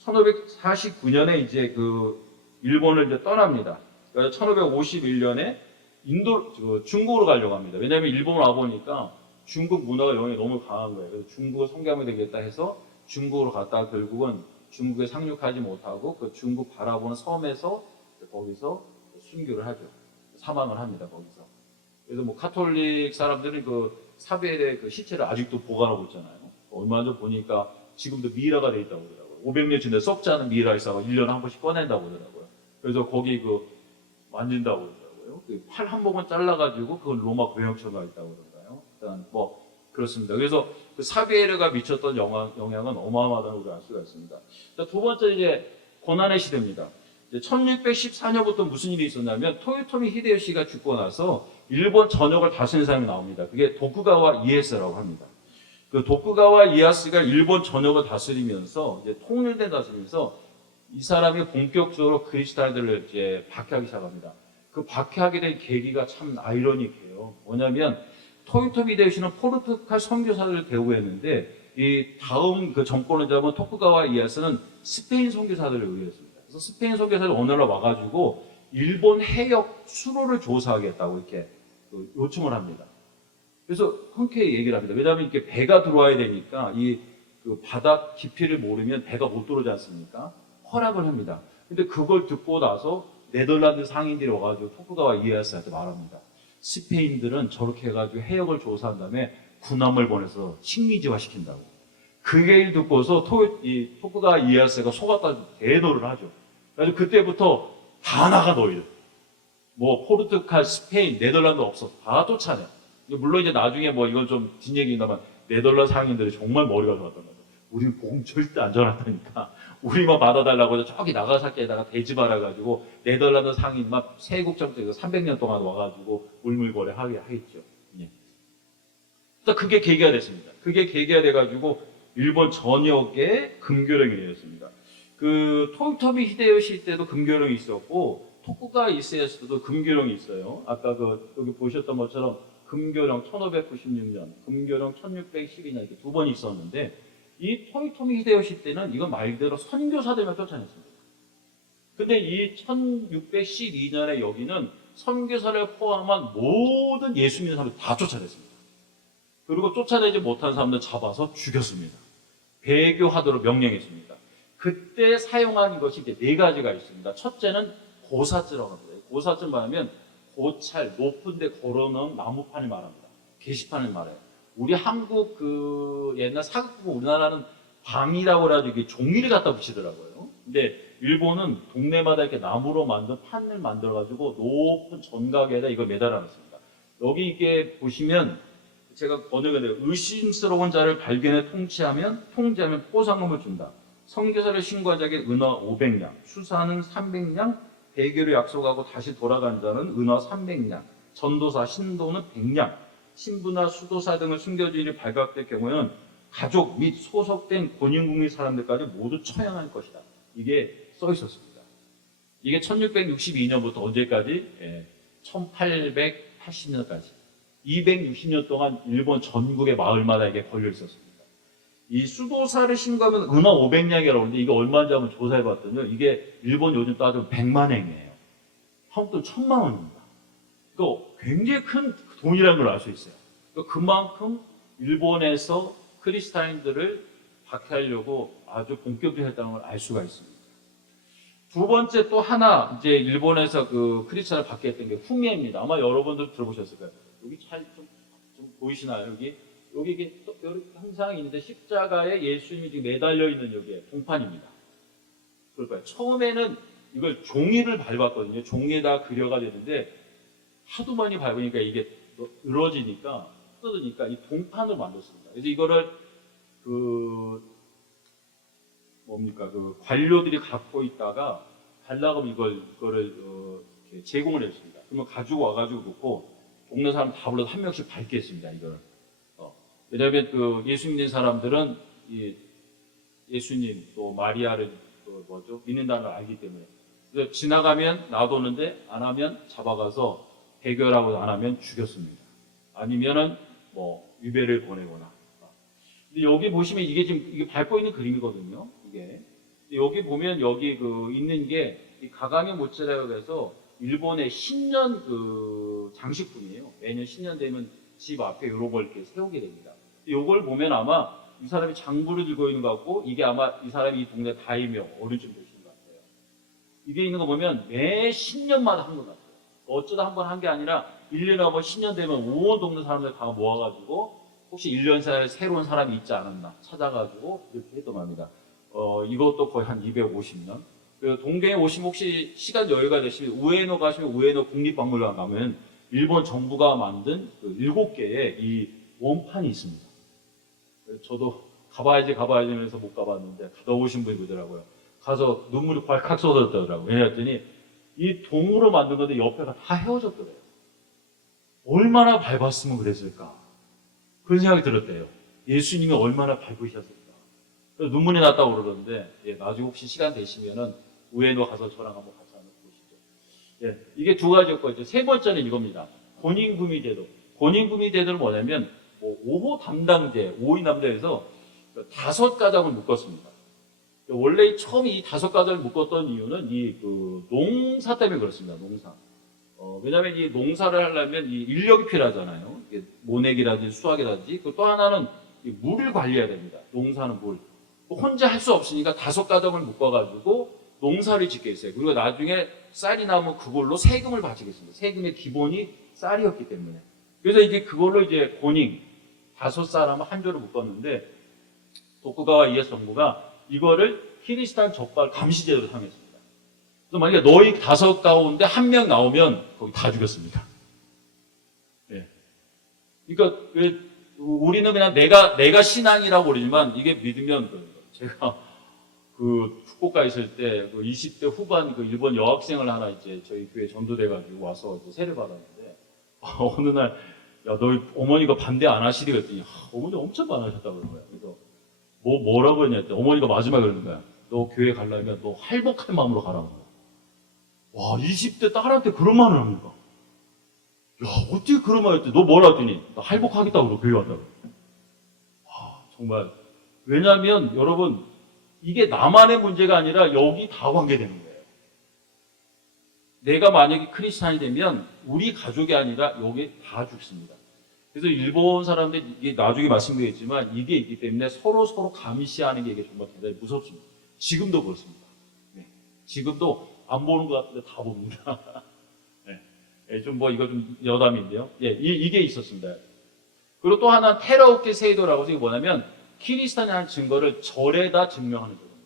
1549년에 이제 그 일본을 이제 떠납니다. 그래서 1551년에 중국으로 가려고 합니다. 왜냐하면 일본 와 보니까 중국 문화가 영향이 너무 강한 거예요. 그래서 중국을 성교하면 되겠다 해서 중국으로 갔다가 결국은 중국에 상륙하지 못하고 그 중국 바라보는 섬에서 거기서 순교를 하죠. 사망을 합니다. 거기서. 그래서 뭐 카톨릭 사람들은 그 사비에르의 그 시체를 아직도 보관하고 있잖아요. 얼마 전 보니까 지금도 미라가 돼 있다고 그러더라고요. 500년 전에 썩지 않은 미라 있어서 1년에 한 번씩 꺼낸다고 그러더라고요. 그래서 거기 그 만진다고 그러더라고요. 그 팔 한 번만 잘라가지고 그건 로마 교역처가 있다고 그러더라고요. 일단 뭐 그렇습니다. 그래서 그 사비에르가 미쳤던 영향은 어마어마하다는 우리가 알 수가 있습니다. 자, 두 번째 이제 고난의 시대입니다. 1614년부터 무슨 일이 있었냐면 토요토미 히데요시가 죽고 나서 일본 전역을 다스리는 사람이 나옵니다. 그게 도쿠가와 이에스라고 합니다. 그 도쿠가와 이에스가 일본 전역을 다스리면서 이제 통일된 다스리면서 이 사람이 본격적으로 그리스도인들을 이제 박해하기 시작합니다. 그 박해하게 된 계기가 참 아이러니해요. 뭐냐면 토요토미 히데요시는 포르투갈 선교사들을 대우했는데 이 다음 그 정권을 잡은 토쿠가와 이에스는 스페인 선교사들을 의뢰했습니다. 그래서 스페인 선교사들 오늘날 와가지고 일본 해역 수로를 조사하겠다고 이렇게 요청을 합니다. 그래서 흔쾌히 얘기를 합니다. 왜냐하면 이렇게 배가 들어와야 되니까 이 그 바닥 깊이를 모르면 배가 못 들어오지 않습니까? 허락을 합니다. 근데 그걸 듣고 나서 네덜란드 상인들이 와가지고 토쿠가와 이에야스한테 말합니다. 스페인들은 저렇게 해가지고 해역을 조사한 다음에 군함을 보내서 식민지화 시킨다고. 그 얘기를 듣고서 토쿠가와 이에야스가 속았다 대노를 하죠. 그래서 그때부터 다 나가 너희들. 뭐 포르투갈, 스페인, 네덜란드 없어. 다 쫓아내. 물론 이제 나중에 뭐 이건 좀 뒷얘기입니다만 네덜란드 상인들이 정말 머리가 좋았던 거죠. 우리는 복음 절대 안 전한다니까. 우리만 받아달라고 해서 저기 나가사키에다가 돼지 발아가지고 네덜란드 상인만 세국 정책에서 300년 동안 와가지고 물물거래 하겠죠. 예. 그게 계기가 됐습니다. 그게 계기가 돼가지고 일본 전역에 금교령이 되었습니다. 그 토요토미 히데요시 때도 금교령이 있었고 토쿠가와 이세야시도 금교령이 있어요. 아까 그 여기 보셨던 것처럼 금교령 1596년, 금교령 1612년 이렇게 두 번 있었는데 이 토요토미 히데요시 때는 이건 말 그대로 선교사들만 쫓아냈습니다. 근데 이 1612년에 여기는 선교사를 포함한 모든 예수 믿는 사람을 다 쫓아냈습니다. 그리고 쫓아내지 못한 사람들 잡아서 죽였습니다. 배교하도록 명령했습니다. 그때 사용한 것이 이제 네 가지가 있습니다. 첫째는 고사즈라고 합니다. 고사즈 말하면 고찰, 높은 데 걸어놓은 나무판을 말합니다. 게시판을 말해요. 우리 한국 그 옛날 사극보고 우리나라는 방이라고 해가지고 이게 종이를 갖다 붙이더라고요. 근데 일본은 동네마다 이렇게 나무로 만든 판을 만들어가지고 높은 전각에다 이걸 매달아놨습니다. 여기 이게 보시면 제가 번역을 해요. 의심스러운 자를 발견해 통제하면 포상금을 준다. 선교사를 신고한 자에게 은화 500냥, 수사는 300냥, 배교를 약속하고 다시 돌아간 자는 은화 300냥, 전도사, 신도는 100냥, 신부나 수도사 등을 숨겨진 일이 발각될 경우에는 가족 및 소속된 권인국민 사람들까지 모두 처형할 것이다. 이게 써 있었습니다. 이게 1662년부터 언제까지? 1880년까지. 260년 동안 일본 전국의 마을마다 이게 걸려 있었습니다. 이 수도사를 신고하면 은화 500냥이라고 하는데 이게 얼마인지 한번 조사해 봤더니요. 이게 일본 요즘 따지면 100만 엔이에요. 한국 돈 1000만 원입니다. 그러니까 굉장히 큰 돈이라는 걸 알 수 있어요. 그러니까 그만큼 일본에서 크리스타인들을 박해하려고 아주 본격적으로 했다는 걸 알 수가 있습니다. 두 번째 또 하나 이제 일본에서 그 크리스찬을 받게 했던 게 후미에입니다. 아마 여러분들 들어보셨을 거예요. 여기 잘 좀 보이시나요? 여기 이게 항상 있는데 십자가에 예수님이 지금 매달려 있는 여기에 동판입니다. 그럴까요? 처음에는 이걸 종이를 밟았거든요. 종이에다 그려가 되는데 하도 많이 밟으니까 이게 늘어지니까 뜯으니까 이 동판을 만들었습니다. 그래서 이거를 그 관료들이 갖고 있다가 달라고 이거를 제공을 했습니다. 그러면 가지고 와가지고 놓고 동네 사람 다 불러서 한 명씩 밟게 했습니다. 이거를. 왜냐하면 그 예수 믿는 사람들은 이 예수님 또 마리아를 믿는다는 걸 알기 때문에. 그래서 지나가면 놔두는데 안 하면 잡아가서 해결하고 안 하면 죽였습니다. 아니면은 유배를 보내거나. 근데 여기 보시면 이게 지금 이게 밟고 있는 그림이거든요. 이게 여기 보면 여기 그 있는 게 이 가가미 모찌라고 해서 일본의 신년 그 장식품이에요. 매년 신년 되면 집 앞에 이런 걸 이렇게 세우게 됩니다. 이걸 보면 아마 이 사람이 장부를 들고 있는 것 같고 이게 아마 이 사람이 이 동네 다이묘 어른쯤 되시는 것 같아요. 이게 있는 거 보면 매 신년마다 한 것 같아요. 어쩌다 한 번 한 게 아니라 1년에 한 번 신년 되면 온 동네 사람들 다 모아가지고 혹시 1년 사이에 새로운 사람이 있지 않았나 찾아가지고 이렇게 했던 겁니다. 이것도 거의 한 250년. 그 동경에 오시면 혹시 시간 여유가 되시면 우에노 가시면 우에노 국립박물관 가면 일본 정부가 만든 그 7개의 이 원판이 있습니다. 저도 가봐야지 하면서 못 가봤는데 갔다 오신 분이 그러더라고요. 가서 눈물이 콸칵 쏟아졌더라고요. 왜냐했더니 이 동으로 만든 건데 옆에가 다 헤어졌더래요. 얼마나 밟았으면 그랬을까? 그런 생각이 들었대요. 예수님이 얼마나 밟으셨을까? 눈물이 났다고 그러던데, 나중에 혹시 시간 되시면은 우에노 가서 저랑 한번 같이 한번 보시죠. 이게 두 가지였고, 세 번째는 이겁니다. 본인구미 제도. 본인구미 제도는 뭐냐면, 5호 담당제, 5인 담당에서 5가정을 묶었습니다. 원래 처음에 이 5가정을 묶었던 이유는 농사 때문에 그렇습니다. 농사. 왜냐하면 이 농사를 하려면 이 인력이 필요하잖아요. 모내기라든지 수확이라든지. 또 하나는 이 물을 관리해야 됩니다. 농사는 물. 혼자 할 수 없으니까 5가정을 묶어가지고 농사를 짓게 했어요. 그리고 나중에 쌀이 나오면 그걸로 세금을 바치겠습니다. 세금의 기본이 쌀이었기 때문에. 그래서 이제 그걸로 이제 고닝 5사람을 한 조로 묶었는데 도쿠가와 이에스 정부가 이거를 키리스탄 적발 감시제도로 삼했습니다. 그래서 만약에 너희 5 가운데 1명 나오면 거기 다 죽였습니다. 그러니까 우리는 그냥 내가 신앙이라고 그러지만 이게 믿으면 제가 그 후쿠오카 있을 때 그 20대 후반 그 일본 여학생을 하나 이제 저희 교회 전도돼가지고 와서 이제 세례 받았는데 어느 날 야, 너희 어머니가 반대 안 하시리 그랬더니 어머니 엄청 반하셨다고 그러는 거야. 그래서 뭐라고 했냐 했더니 어머니가 마지막에 그러는 거야. 너 교회 가려면 너 할복할 마음으로 가라는 거야. 와, 20대 딸한테 그런 말을 합니까? 야, 어떻게 그런 말을 했더니 너 뭐라 했더니 나 할복하겠다고 그러고 교회 간다고. 와, 정말. 왜냐하면 여러분 이게 나만의 문제가 아니라 여기 다 관계되는 거예요. 내가 만약에 크리스찬이 되면 우리 가족이 아니라 여기 다 죽습니다. 그래서 일본 사람들 이게 나중에 말씀드리겠지만 이게 있기 때문에 서로 감시하는 게 이게 정말 대단히 무섭습니다. 지금도 그렇습니다. 네. 지금도 안 보는 것 같은데 다 봅니다. 네. 좀 이거 좀 여담인데요. 예, 이게 있었습니다. 그리고 또 하나 테라오케 세이도라고 해서 이게 뭐냐면 키리스탄이 한 증거를 절에다 증명하는 겁니다.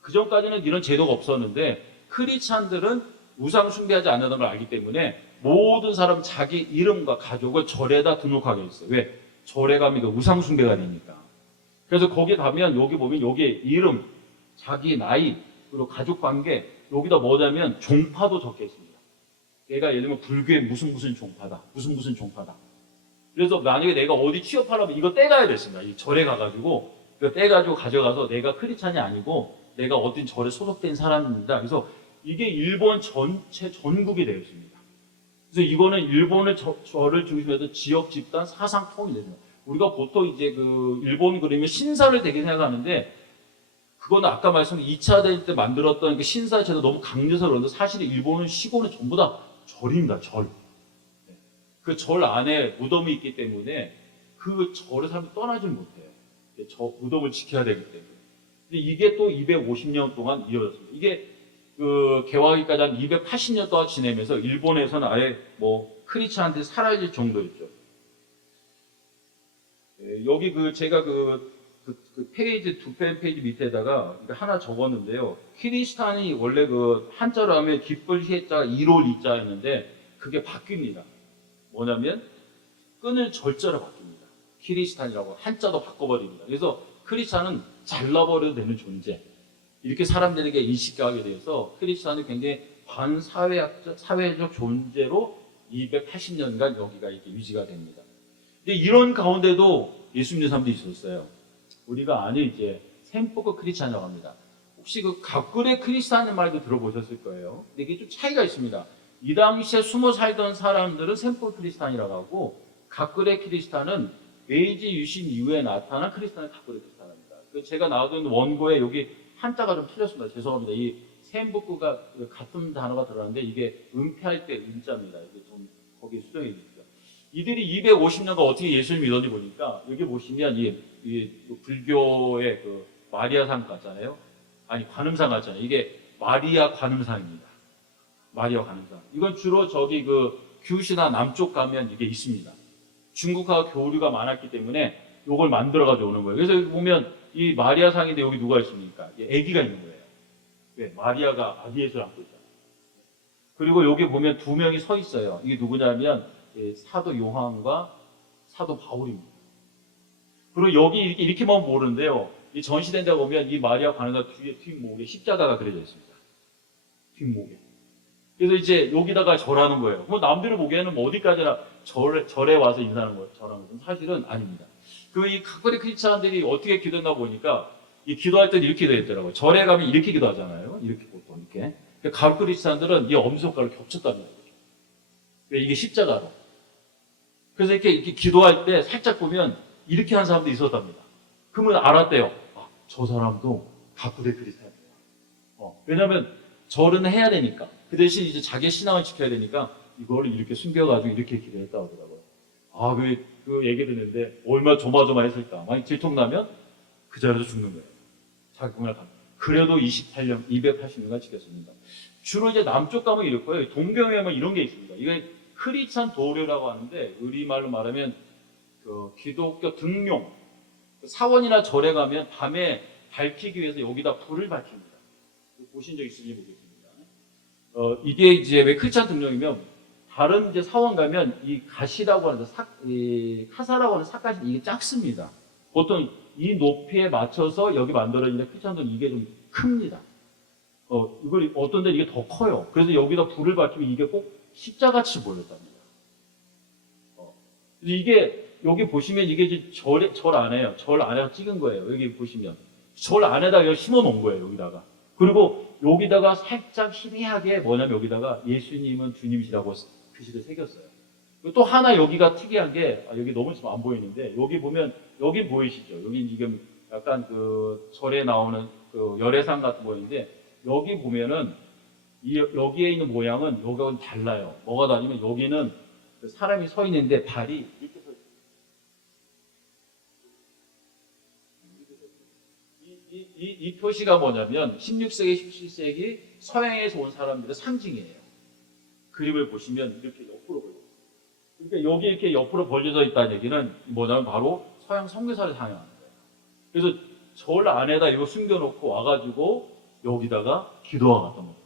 그 전까지는 이런 제도가 없었는데 크리스찬들은 우상 숭배하지 않는다는 걸 알기 때문에 모든 사람 자기 이름과 가족을 절에다 등록하게 했어요. 왜? 절에 가면 우상 숭배가 되니까. 그래서 거기 가면 여기 보면 여기에 이름, 자기 나이, 그리고 가족 관계 여기다 뭐냐면 종파도 적혀 있습니다. 얘가 예를 들면 불교의 무슨 종파다. 무슨 종파다. 그래서 만약에 내가 어디 취업하려면 이거 떼가야 됐습니다. 이 절에 가가지고 이거 떼가지고 가져가서 내가 크리스찬이 아니고 내가 어떤 절에 소속된 사람입니다. 그래서 이게 일본 전체 전국이 되어 있습니다. 그래서 이거는 일본의 절을 중심해서 지역 집단 사상 통일이 됩니다. 우리가 보통 이제 그 일본 그러면 신사를 되게 생각하는데 그거는 아까 말씀드린 2차 대전 때 만들었던 그 신사 제도 너무 강조해서 그런데 사실 일본은 시골은 전부 다 절입니다. 절. 그 절 안에 무덤이 있기 때문에 그 절을 사람들이 떠나질 못해요. 저 무덤을 지켜야 되기 때문에. 근데 이게 또 250년 동안 이어졌습니다. 이게 그 개화기까지 한 280년 동안 지내면서 일본에서는 아예 뭐 크리스찬한테 사라질 정도였죠. 여기 제가 그 페이지 두 페이지 밑에다가 하나 적었는데요. 키리스탄이 원래 그 한자로 하면 기쁠 희자가 1월 2자였는데 그게 바뀝니다. 뭐냐면 끊을 절자로 바뀝니다. 키리스탄이라고 한자도 바꿔버립니다. 그래서 크리스찬은 잘라버려도 되는 존재. 이렇게 사람들에게 인식하게 돼서 크리스찬이 굉장히 사회적 존재로 280년간 여기가 이렇게 유지가 됩니다. 근데 이런 가운데도 예수 믿는 사람들이 있었어요. 우리가 아니 이제 샘포크 크리스찬이라고 합니다. 혹시 그 가꾸레 크리스찬의 말도 들어보셨을 거예요. 근데 이게 좀 차이가 있습니다. 이 당시에 숨어 살던 사람들은 샘포크 크리스찬이라고 하고 가꾸레 크리스찬은 메이지 유신 이후에 나타난 크리스찬을 가꾸레 크리스찬입니다. 제가 나오던 원고에 여기 한자가 좀 틀렸습니다. 죄송합니다. 이 샘포크가 같은 단어가 들어가는데 이게 은폐할 때 은자입니다. 이게 좀 거기에 수정해 주십시오. 이들이 250년간 어떻게 예수를 믿었는지 보니까 여기 보시면 이 불교의 그 마리아상 같잖아요. 아니 관음상 같잖아요. 이게 마리아 관음상입니다. 마리아 관음상. 이건 주로 저기 그 규슈나 남쪽 가면 이게 있습니다. 중국하고 교류가 많았기 때문에 이걸 만들어 가지고 오는 거예요. 그래서 여기 보면 이 마리아상인데 여기 누가 있습니까? 아기가 있는 거예요. 왜? 마리아가 아기 예수를 안고 있잖아요. 그리고 여기 보면 두 명이 서 있어요. 이게 누구냐면 사도 요한과 사도 바울입니다. 그리고 여기 이렇게 보면 모르는데요. 이 전시된 데 보면 이 마리아 관음상 뒤에 뒷목에 십자가가 그려져 있습니다. 뒷목에. 그래서 이제 여기다가 절하는 거예요. 뭐 남들을 보기에는 뭐 어디까지나 절에 와서 인사하는 거예요. 절하는 것은 사실은 아닙니다. 이 가꾸레 크리스찬들이 어떻게 기도했나 보니까 이 기도할 때는 이렇게 기도했더라고요. 절에 가면 이렇게 기도하잖아요. 이렇게 보통 이렇게. 가꾸레 크리스찬들은 이 엄지손가락을 겹쳤다는 거죠. 이게 십자가로. 그래서 이렇게 기도할 때 살짝 보면 이렇게 한 사람도 있었답니다. 그러면 알았대요. 아, 저 사람도 가꾸레 크리스찬이에요. 왜냐하면 절은 해야 되니까. 그 대신 이제 자기의 신앙을 지켜야 되니까 이거를 이렇게 숨겨가지고 이렇게 기도했다고 하더라고요. 아, 그 얘기 듣는데 얼마나 조마조마했을까. 만약 질통나면 그 자리에서 죽는 거예요. 자기 공약 가면. 그래도 280년간 지켰습니다. 주로 이제 남쪽 가면 이럴 거예요. 동경에 뭐 이런 게 있습니다. 이게 크리스찬 도료라고 하는데 우리말로 말하면 그 기독교 등용. 사원이나 절에 가면 밤에 밝히기 위해서 여기다 불을 밝힙니다. 보신 적 있으신지 모르겠습니다. 이게 이제 왜 크리스찬 등용이면 다른 이제 사원 가면 이 갓이라고 하는 이 카사라고 하는 삿갓이 이게 작습니다. 보통 이 높이에 맞춰서 여기 만들어진 크리스천들은 이게 좀 큽니다. 이걸 어떤 데는 이게 더 커요. 그래서 여기다 불을 밝히면 이게 꼭 십자같이 보였답니다. 이게 여기 보시면 이게 이제 절 안에요. 절 안에서 찍은 거예요. 여기 보시면 절 안에다가 여기 심어 놓은 거예요. 여기다가. 그리고 여기다가 살짝 희미하게 뭐냐면 여기다가 예수님은 주님이시라고 글씨를 새겼어요. 또 하나 여기가 특이한 게 여기 너무 지금 안 보이는데 여기 보면 여기 보이시죠? 여기 지금 약간 그 절에 나오는 그 열애상 같은 모양인데 여기 보면은 여기에 있는 모양은 여기하고는 달라요. 뭐가 다르냐면 여기는 그 사람이 서 있는데 발이 이렇게 서 있어요. 이 표시가 뭐냐면 16세기, 17세기 서양에서 온 사람들의 상징이에요. 그림을 보시면 이렇게 옆으로 벌려져 있어요. 그러니까 여기 이렇게 옆으로 벌려져 있다는 얘기는 뭐냐면 바로 서양 선교사를 상징하는 거예요. 그래서 절 안에다 이거 숨겨놓고 와가지고 여기다가 기도하고 갔던 겁니다.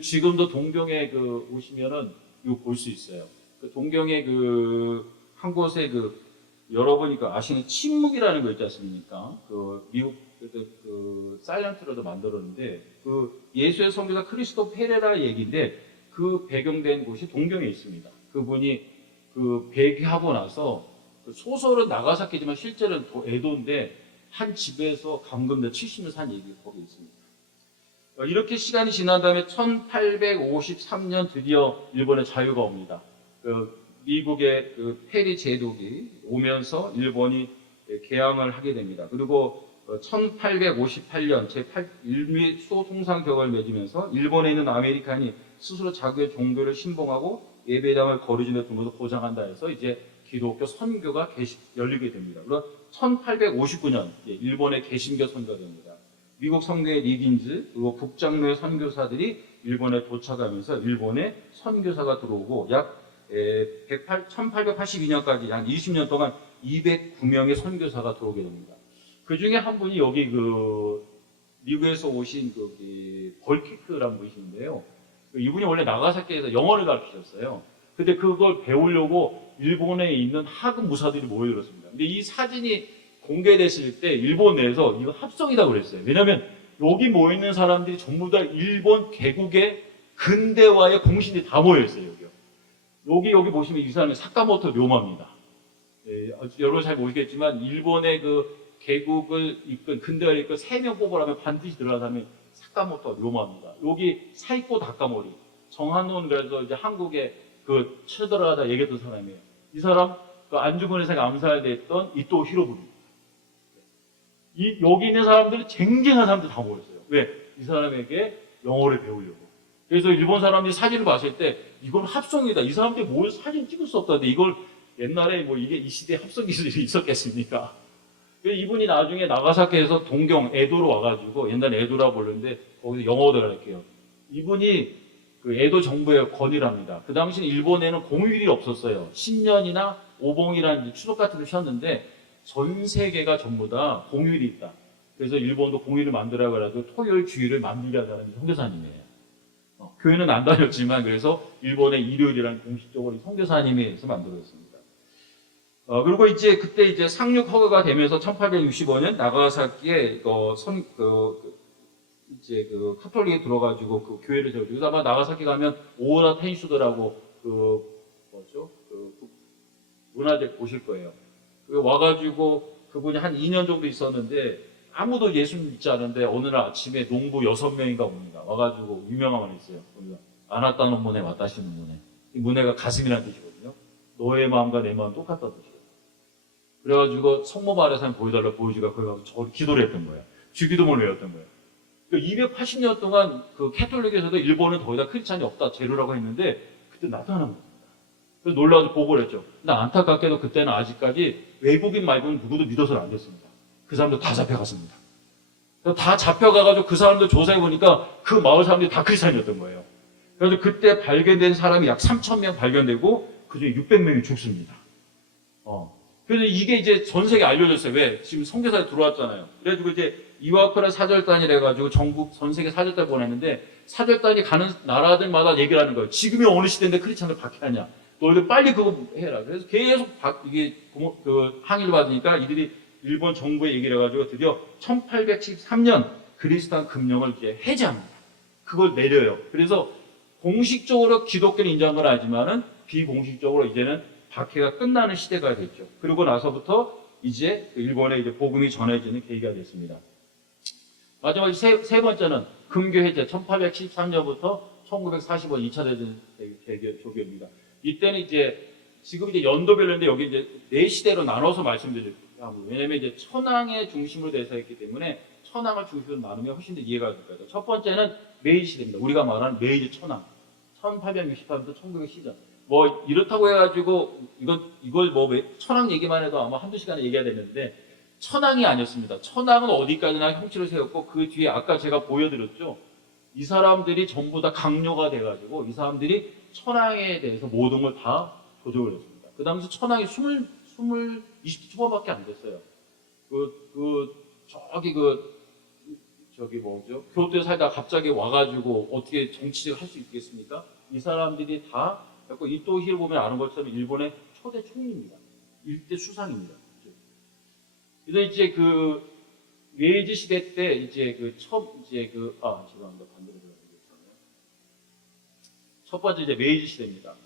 지금도 동경에 오시면은 이거 볼 수 있어요. 동경에 한 곳에 여러분이 아시는 침묵이라는 거 있지 않습니까? 미국 사일런트로도 만들었는데 예수의 선교사 크리스토 페레라 얘기인데 그 배경된 곳이 동경에 있습니다. 그분이 배기하고 나서 소설은 나가사키지만 실제로는 에도인데 한 집에서 감금돼 70년 산 얘기가 거기 있습니다. 이렇게 시간이 지난 다음에 1853년 드디어 일본의 자유가 옵니다. 미국의 페리 제독이 오면서 일본이 개항을 하게 됩니다. 그리고 1858년 제8일미 소통상격을 맺으면서 일본에 있는 아메리칸이 스스로 자기의 종교를 신봉하고 예배당을 거르지는 것을 보장한다 해서 이제 기독교 선교가 열리게 됩니다. 그리고 1859년 일본의 개신교 선교가 됩니다. 미국 성교의 리긴즈 그리고 북장로의 선교사들이 일본에 도착하면서 일본에 선교사가 들어오고 약 1882년까지 한 20년 동안 209명의 선교사가 들어오게 됩니다. 그 중에 한 분이 여기 미국에서 오신 벌키크라는 분이신데요. 이분이 원래 나가사키에서 영어를 가르치셨어요. 근데 그걸 배우려고 일본에 있는 하급 무사들이 모여들었습니다. 근데 이 사진이 공개됐을 때 일본 내에서 이거 합성이라고 그랬어요. 왜냐하면 여기 모여있는 사람들이 전부 다 일본 개국의 근대화의 공신이 다 모여있어요. 여기 보시면 이 사람이 사카모토 료마입니다. 여러분 잘 모르겠지만 일본의 개국을 이끈 근대화를 이끈 3명 뽑으라면 반드시 들어간 사람이 사카모토 료마입니다. 여기 사이코 다카모리 정한론 그래서 이제 한국에 쳐들어가다 얘기했던 사람이에요. 이 사람 안중근의사가 암살됐던 이토 히로부미입니다. 여기 있는 사람들은 쟁쟁한 사람들 다 모였어요. 왜? 이 사람에게 영어를 배우려고. 그래서 일본 사람들이 사진을 봤을 때 이건 합성이다. 이 사람들이 뭘 사진 찍을 수 없다는데 이걸 옛날에 이게 이 시대에 합성 기술이 있었겠습니까? 이분이 나중에 나가사키에서 동경 에도로 와가지고 옛날 에도라고 불렀는데 거기서 영어도 가르쳐요. 이분이 에도 정부의 건의랍니다. 그 당시는 일본에는 공휴일이 없었어요. 신년이나 오봉이라는 추석 같은 걸 쉬었는데 전 세계가 전부 다 공휴일이 있다. 그래서 일본도 공휴일을 만들어 가지고 토요일 주일을 만들게 하는 사람이 선교사님이에요. 교회는 안 다녔지만 그래서 일본의 일요일이라는 공식적으로 선교사님에 의해서 만들어졌습니다. 그리고 그때 이제 상륙 허가가 되면서 1865년 나가사키에 카톨릭에 들어가지고 교회를 세우죠. 그래서 아마 나가사키 가면 오오라 텐슈도라고 문화재 보실 거예요. 와가지고 그분이 한 2년 정도 있었는데 아무도 예수 믿지 않은데 어느 날 아침에 농부 6명인가 옵니다. 와가지고 유명한 말이 있어요. 아나타노 문에 와타시는 문에. 이 문에가 가슴이라는 뜻이거든요. 너의 마음과 내 마음 똑같다는 뜻이에요. 그래가지고 성모 아래서 보여달라 보여주가 거기 가서 저를 기도를 했던 거예요. 주기도문을 외웠던 거예요. 280년 동안 캐톨릭에서도 일본은 더 이상 크리스찬이 없다 제로라고 했는데 그때 나타난 겁니다. 그래서 놀라서 보고를 했죠. 근데 안타깝게도 그때는 아직까지 외국인 말고는 누구도 믿어서는 안 됐습니다. 그 사람들 다 잡혀갔습니다. 다 잡혀가가지고 그 사람들 조사해보니까 그 마을 사람들이 다 크리스찬이었던 거예요. 그래서 그때 발견된 사람이 약 3,000명 발견되고 그중에 600명이 죽습니다. 그래서 이게 이제 전 세계에 알려졌어요. 왜? 지금 선교사에 들어왔잖아요. 그래가지고 이제 이와크라 사절단이라 해가지고 전국 전 세계 사절단 보냈는데 사절단이 가는 나라들마다 얘기를 하는 거예요. 지금이 어느 시대인데 크리스찬을 박해하냐? 너희들 빨리 그거 해라. 그래서 계속 이게 그 항의를 받으니까 이들이 일본 정부에 얘기를 해가지고 드디어 1813년 그리스도인 금령을 이제 해제합니다. 그걸 내려요. 그래서 공식적으로 기독교를 인정한 건 아니지만은 비공식적으로 이제는 박해가 끝나는 시대가 됐죠. 그리고 나서부터 이제 일본에 이제 복음이 전해지는 계기가 됐습니다. 마지막 세 번째는 금교 해제 1813년부터 1945 2차 대전 조교입니다. 이때는 이제 지금 이제 연도별로인데 여기 이제 네 시대로 나눠서 말씀드릴게요. 왜냐면 이제 천황의 중심으로 돼서 있기 때문에 천황을 중심으로 나누면 훨씬 더 이해가 될 거예요. 첫 번째는 메이지 시대입니다. 우리가 말하는 메이지 천황. 1868부터 1900 시절. 뭐 이렇다고 해가지고 이걸 뭐 천황 얘기만 해도 아마 한두 시간에 얘기해야 되는데 천황이 아니었습니다. 천황은 어디까지나 형체를 세웠고 그 뒤에 아까 제가 보여드렸죠. 이 사람들이 전부 다 강요가 돼가지고 이 사람들이 천황에 대해서 모든 걸 다 조정을 했습니다. 그 당시 천황이 20대 초반밖에 안 됐어요. 저기 뭐죠? 교토에 살다가 갑자기 와가지고 어떻게 정치를 할 수 있겠습니까? 이 사람들이 다, 이토히를 보면 아는 것처럼 일본의 초대 총리입니다. 일대 수상입니다. 그래서 이제 그 메이지 시대 때 이제 죄송합니다. 반대로 들어가겠네요. 첫 번째 이제 메이지 시대입니다.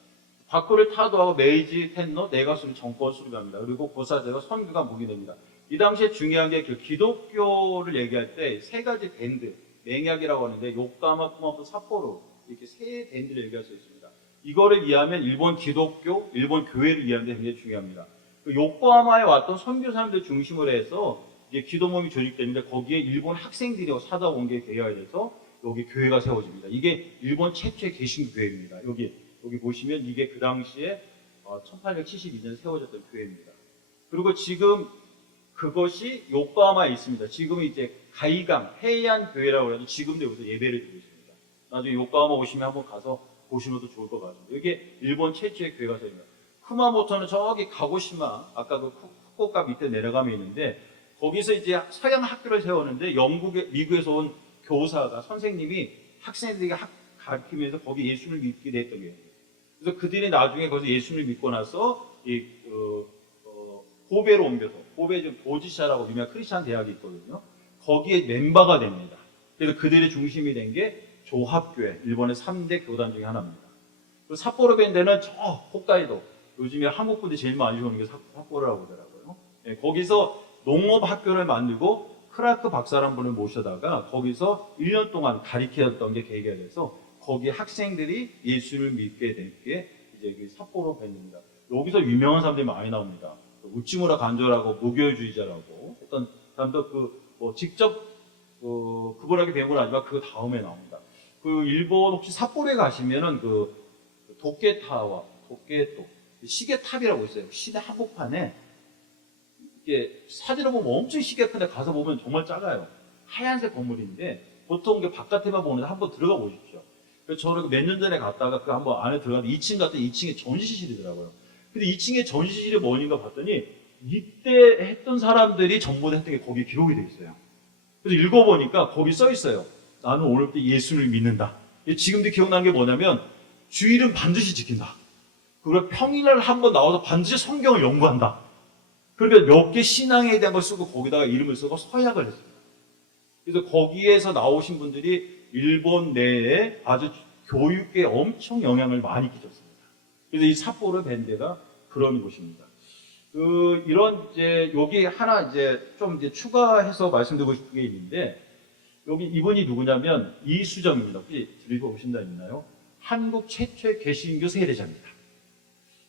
바쿠를 타도하고 메이지 텐노 내가수리 정권 수립합니다. 그리고 고사제가 선교가 묵인됩니다. 이 당시에 중요한 게 그 기독교를 얘기할 때 세 가지 밴드, 맹약이라고 하는데 요카마, 쿠마모토, 삿포로 이렇게 세 밴드를 얘기할 수 있습니다. 이거를 이해하면 일본 기독교, 일본 교회를 이해하는 데 굉장히 중요합니다. 그 요코하마에 왔던 선교사님들 중심으로 해서 이제 기도모임이 조직되는데 거기에 일본 학생들이 사다 온 게 대여가 돼서 여기 교회가 세워집니다. 이게 일본 최초의 개신교 교회입니다. 여기 보시면 이게 그 당시에 1872년에 세워졌던 교회입니다. 그리고 지금 그것이 요코하마에 있습니다. 지금 이제 가이강 해안 교회라고 해서 지금도 여기서 예배를 드리고 있습니다. 나중에 요코하마 오시면 한번 가서 보시면 더 좋을 것 같습니다. 이게 일본 최초의 교회가 세워집니다. 쿠마모토는 저기 가고시마, 아까 그 후쿠오카 밑에 내려가면 있는데 거기서 이제 서양 학교를 세웠는데 미국에서 온 교사가 선생님이 학생들에게 가르치면서 거기 예수를 믿게 됐던 거예요. 그래서 그들이 나중에 거기서 예수를 믿고 나서 고베로 옮겨서 고베 좀 도지샤라고 유명한 크리스찬 대학이 있거든요. 거기에 멤버가 됩니다. 그래서 그들의 중심이 된 게 조합교회, 일본의 3대 교단 중에 하나입니다. 그 삿포로 밴드는 저 홋카이도, 요즘에 한국 분들이 제일 많이 오는 게 삿포로라고 하더라고요. 네, 거기서 농업학교를 만들고 크라크 박사라는 분을 모셔다가 거기서 1년 동안 가르쳤던 게 계기가 돼서 거기 학생들이 예수를 믿게 된 게 이제 그 삿포로 밴드입니다. 여기서 유명한 사람들이 많이 나옵니다. 우치무라 간조라고 무교주의자라고 했던 사람도 직접 그분에게 배운 건 아니지만 그 다음에 나옵니다. 그 일본 혹시 삿포로에 가시면은 그 도깨타와 도깨도 시계탑이라고 있어요. 시내 한복판에 이게 사진을 보면 엄청 시계 큰데 가서 보면 정말 작아요. 하얀색 건물인데 보통 이게 바깥에만 보는데 한번 들어가 보십시오. 그래서 저는 몇 년 전에 갔다가 그 한번 안에 들어갔는데 2층 갔더니 2층에 전시실이더라고요. 근데 2층에 전시실이 뭐인가 봤더니 이때 했던 사람들이 전부 다 했던 게 거기에 기록이 돼 있어요. 그래서 읽어보니까 거기 써 있어요. 나는 오늘부터 예수를 믿는다. 지금도 기억나는 게 뭐냐면 주일은 반드시 지킨다. 그리고 평일날 한번 나와서 반드시 성경을 연구한다. 그러니까 몇 개 신앙에 대한 걸 쓰고 거기다가 이름을 쓰고 서약을 했습니다. 그래서 거기에서 나오신 분들이 일본 내에 아주 교육에 엄청 영향을 많이 끼쳤습니다. 그래서 이 삿포로 밴드가 그런 곳입니다. 이런 여기 하나 좀 추가해서 말씀드리고 싶은 게 있는데 여기 이분이 누구냐면 이수정입니다. 혹시 들고 오신 적 있나요? 한국 최초의 개신교 세례자입니다.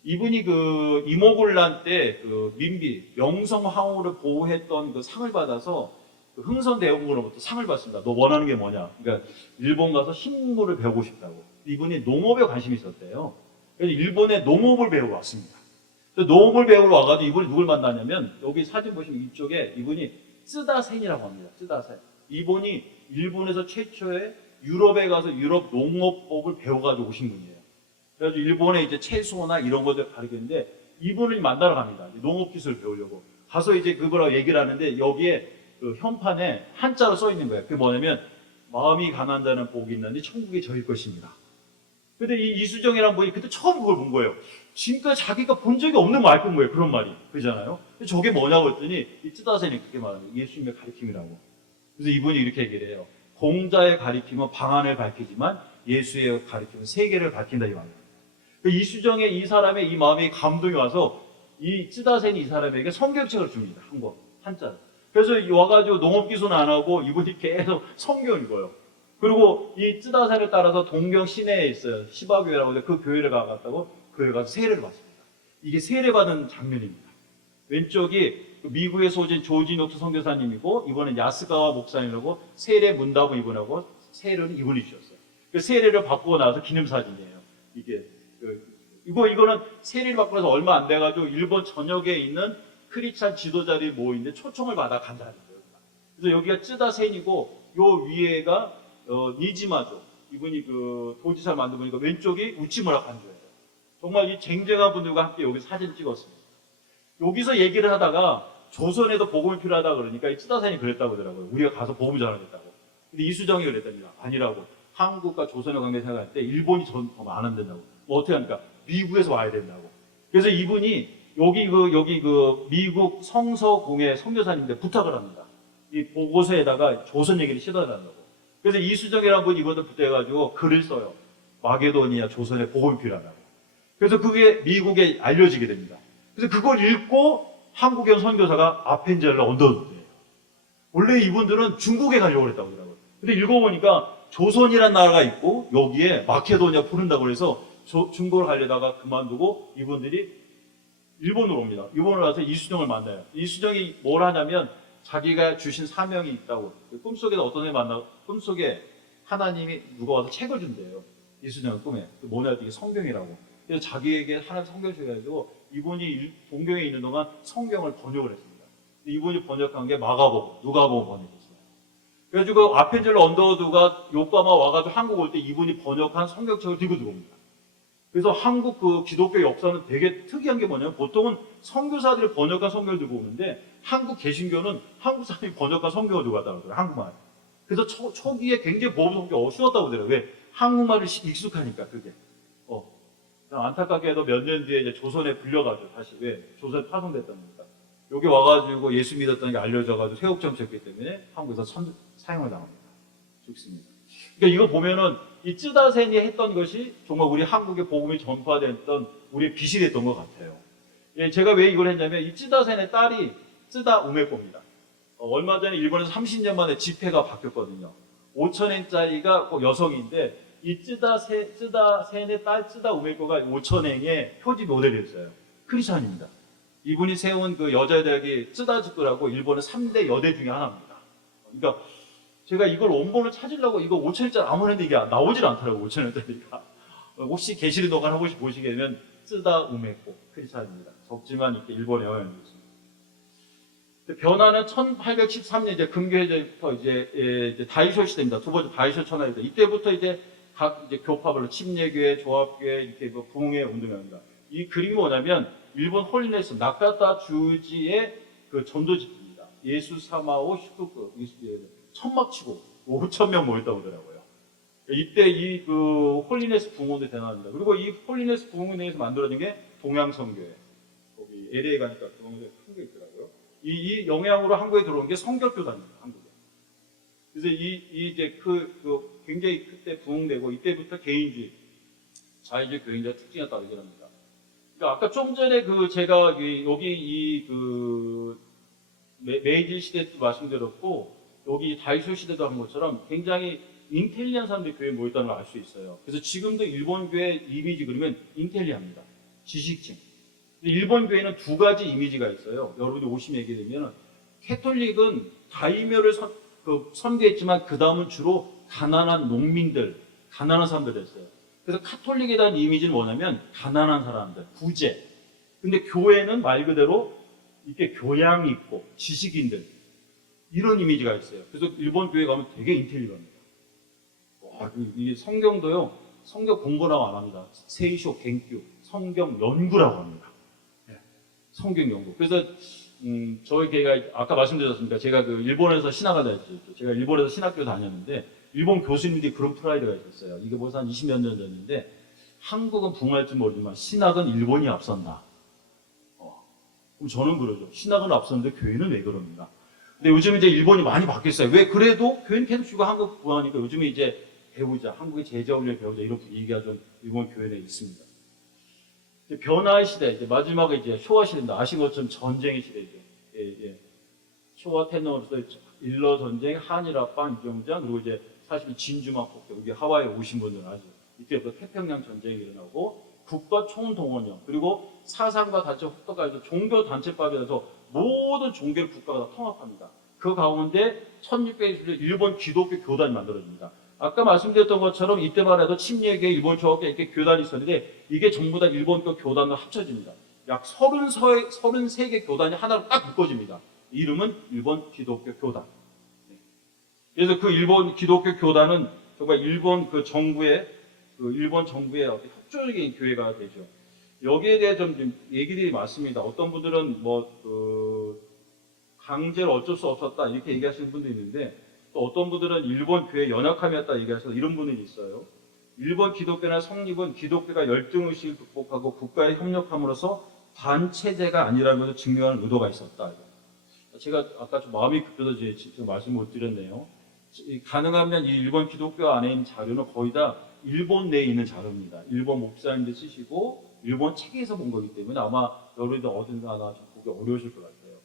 이분이 그 이모군란 때 그 민비 명성황후를 보호했던 그 상을 받아서 그 흥선대원군으로부터 상을 받습니다. 너 원하는 게 뭐냐? 그러니까 일본 가서 식물을 배우고 싶다고. 이분이 농업에 관심이 있었대요. 그래서 일본에 농업을 배우러 왔습니다. 농업을 배우러 와가지고 이분이 누굴 만나냐면 여기 사진 보시면 이쪽에 이분이 쓰다센이라고 합니다. 쓰다센. 이분이 일본에서 최초의 유럽에 가서 유럽 농업법을 배워가지고 오신 분이에요. 그래서 일본의 이제 채소나 이런 것들 가르치는데 이분을 만나러 갑니다. 농업기술 배우려고. 가서 이제 그거라고 얘기를 하는데 여기에 그 현판에 한자로 써 있는 거예요. 그게 뭐냐면 마음이 가난한 자는 복이 있나니 천국에 저일 것입니다. 근데 이 이수정이라는 분이 그때 처음 그걸 본 거예요. 지금까지 자기가 본 적이 없는 말 건 거예요. 그런 말이. 그러잖아요. 저게 뭐냐고 했더니 이 쯔다센이 그렇게 말하는 거예요. 예수님의 가르침이라고. 그래서 이분이 이렇게 얘기를 해요. 공자의 가르침은 방안을 밝히지만 예수의 가르침은 세계를 밝힌다 이 말이에요. 이수정의 이 사람의 이 마음이 감동이 와서 이 쯔다센이 이 사람에게 성경책을 줍니다. 한 권, 한자를. 그래서 와가지고 농업기술은 안 하고 이분이 계속 성경을 읽어요. 그리고 이 쯔다센을 따라서 동경 시내에 있어요. 시바교회라고 해서 그 교회를 가갔다고 교회 가서 세례를 받습니다. 이게 세례받은 장면입니다. 왼쪽이 미국에 소진 조진옥수 선교사님이고 이번엔 야스가와 목사님이라고 세례 문답은 이분하고 세례는 이분이 주셨어요. 그 세례를 받고 나서 기념사진이에요. 이게 이거는 세례를 받고 나서 얼마 안 돼가지고 일본 전역에 있는 크리스찬 지도자들이 모이는데 초청을 받아 간다는 거예요. 그래서 여기가 쯔다센이고 요 위에가 니지마죠. 이분이 그 도지사를 만든 분이니까 왼쪽이 우치무라 간조예요. 정말 이 쟁쟁한 분들과 함께 여기 사진 찍었습니다. 여기서 얘기를 하다가 조선에도 복음이 필요하다 그러니까 이 쯔다센이 그랬다고 하더라고요. 우리가 가서 복음 전하겠다고. 근데 이수정이 그랬답니다. 아니라고. 한국과 조선의 관계 생각할 때 일본이 더 많으면 된다고. 뭐 어떻게 합니까? 미국에서 와야 된다고. 그래서 이분이 여기 그 미국 성서공회 선교사님한테 부탁을 합니다. 이 보고서에다가 조선 얘기를 씻어달라고. 그래서 이수정이라는 분이 이분들 부탁해가지고 글을 써요. 마게도니아 조선에 복음이 필요하다고. 그래서 그게 미국에 알려지게 됩니다. 그래서 그걸 읽고 한국에 온 선교사가 아펜젤러 언더우드예요. 원래 이분들은 중국에 가려고 그랬다고 하더라고요. 근데 읽어보니까 조선이라는 나라가 있고 여기에 마케도니아 부른다고 해서 중국을 가려다가 그만두고 이분들이 일본으로 옵니다. 일본으로 와서 이수정을 만나요. 이수정이 뭘 하냐면 자기가 주신 사명이 있다고. 꿈속에서 어떤 애 만나고 꿈속에 하나님이 누가 와서 책을 준대요. 이수정은 꿈에. 뭐냐 이게 성경이라고. 그래서 자기에게 하나님 성경을 줘가지고 이분이 동경에 있는 동안 성경을 번역을 했습니다. 이분이 번역한 게 마가복음, 누가복음 번역했어요. 그래가지고 아펜젤러 언더우드가 요까마 와가지고 한국 올 때 이분이 번역한 성경책을 들고 들어옵니다. 그래서 한국 그 기독교 역사는 되게 특이한 게 뭐냐면 보통은 선교사들이 번역한 성경을 들고 오는데 한국 개신교는 한국 사람이 번역한 성경을 들고 왔다고 하더라고요. 한국말. 그래서 초기에 굉장히 보험 성경이 어려웠다고 하더라고요. 왜? 한국말을 익숙하니까 그게. 안타깝게도 몇 년 뒤에 이제 조선에 불려가지고 다시 왜? 조선에 파송됐답니다. 여기 와가지고 예수 믿었다는 게 알려져가지고 세옥점 쳤기 때문에 한국에서 사형을 당합니다. 죽습니다. 그러니까 이거 보면은 이 쯔다센이 했던 것이 정말 우리 한국의 복음이 전파됐던 우리의 빛이 됐던 것 같아요. 예, 제가 왜 이걸 했냐면 이 쯔다센의 딸이 쯔다 우메코입니다. 얼마 전에 일본에서 30년 만에 지폐가 바뀌었거든요. 5,000엔짜리가 꼭 여성인데 이 쯔다센의 딸 쯔다 우메코가 5,000엔의 표지 모델이었어요. 크리스찬입니다. 이분이 세운 그 여자대학이 쯔다즈쿠라고 일본의 3대 여대 중에 하나입니다. 그러니까 제가 이걸 원본을 찾으려고 이거 5,000원짜리 아무런데 이게 나오질 않더라고요. 5,000원짜리가. 혹시 게시리 도간 한 번씩 보시게 되면 쯔다 우메코 크리스찬입니다. 적지만 이렇게 일본에 영향을 줬습니다. 변화는 1813년 이제 금교회부터 이제 다이쇼 시대입니다. 두 번째 다이쇼 천하입니다. 이때부터 이제 각 이제 교파별로 침례교회, 조합교회 이렇게 뭐 부흥회 운동합니다. 이 그림이 뭐냐면 일본 홀리네스 나카타 주지의 그 전도 집입니다. 예수 사마오 슈쿠크 천막치고 5,000명 모였다고 하더라고요. 이때 이 그 홀리네스 부흥원도 대단합니다. 그리고 이 홀리네스 부흥원에서 만들어진 게 동양성교회. 거기 LA 가니까 그런 게 큰 게 있더라고요. 이 영향으로 한국에 들어온 게 성결교단입니다. 한국에. 그래서 이제 굉장히 그때 부흥되고 이때부터 개인주의, 자유주의 교행자 특징이었다고 얘기합니다. 그러니까 아까 좀 전에 제가 여기 메이지 시대도 말씀드렸고 여기 다이쇼 시대도 한 것처럼 굉장히 인텔리한 사람들이 교회에 모였다는 걸 알 수 있어요. 그래서 지금도 일본 교회 이미지 그리면 인텔리합니다. 지식층. 일본 교회는 두 가지 이미지가 있어요. 여러분이 오시면 얘기해 되면 캐톨릭은 다이묘를 선교했지만 그 다음은 주로 가난한 농민들, 가난한 사람들이었어요. 그래서 카톨릭에 대한 이미지는 뭐냐면 가난한 사람들, 부재. 근데 교회는 말 그대로 이렇게 교양 있고 지식인들 이런 이미지가 있어요. 그래서 일본 교회 가면 되게 인텔리합니다. 와, 이게 성경도요. 성경 공부라고 안 합니다. 세이쇼 갱규, 성경 연구라고 합니다. 네. 성경 연구. 그래서 저희 걔가 아까 말씀드렸습니까? 제가 그 일본에서 신학을 다녔죠. 제가 일본에서 신학교 다녔는데 일본 교수님들이 그런 프라이드가 있었어요. 이게 벌써 한 20몇 년 전인데 한국은 붕할지 모르지만 신학은 일본이 앞선다. 그럼 저는 그러죠. 신학은 앞섰는데 교회는 왜 그럽니까? 근데 요즘 이제 일본이 많이 바뀌었어요. 왜 그래도 교회는 계속 쉬고 한국 구하니까 요즘에 이제 배우자, 한국의 제자훈련 배우자 이런 분위기가 좀 일본 교회 내에 있습니다. 이제 변화의 시대, 이제 마지막에 이제 쇼와 시대입니다. 아신 것처럼 전쟁의 시대죠. 예, 예. 쇼와 테너로서 일러 전쟁, 한일 합방, 이경장, 그리고 이제 사실 진주막 폭격, 여기 하와이에 오신 분들은 아시죠? 이때부터 태평양 전쟁이 일어나고 국가 총동원령, 그리고 사상과 단체 후터까지도 종교 단체법에서 모든 종교를 국가가 다 통합합니다. 그 가운데 1600년대 일본 기독교 교단이 만들어집니다. 아까 말씀드렸던 것처럼 이때만 해도 침례계, 일본 교학계 이렇게 교단이 있었는데 이게 전부 다 일본교 교단으로 합쳐집니다. 약 33개 교단이 하나로 딱 묶어집니다. 이름은 일본 기독교 교단. 그래서 그 일본 기독교 교단은 정말 일본 정부의 어떤 협조적인 교회가 되죠. 여기에 대해 좀 얘기들이 많습니다. 어떤 분들은 강제로 어쩔 수 없었다 이렇게 얘기하시는 분도 있는데 또 어떤 분들은 일본 교회 연약함이었다 얘기하셔서 이런 분들이 있어요. 일본 기독교나 성립은 기독교가 열등의식을 극복하고 국가에 협력함으로써 반체제가 아니라는 것을 증명하는 의도가 있었다. 제가 아까 좀 마음이 급해서 지금 말씀 못 드렸네요. 가능하면 이 일본 기독교 안에 있는 자료는 거의 다 일본 내에 있는 자료입니다. 일본 목사님들 쓰시고 일본 책에서 본 거기 때문에 아마 여러분들 어딘가 하나 좀 보기 어려우실 것 같아요.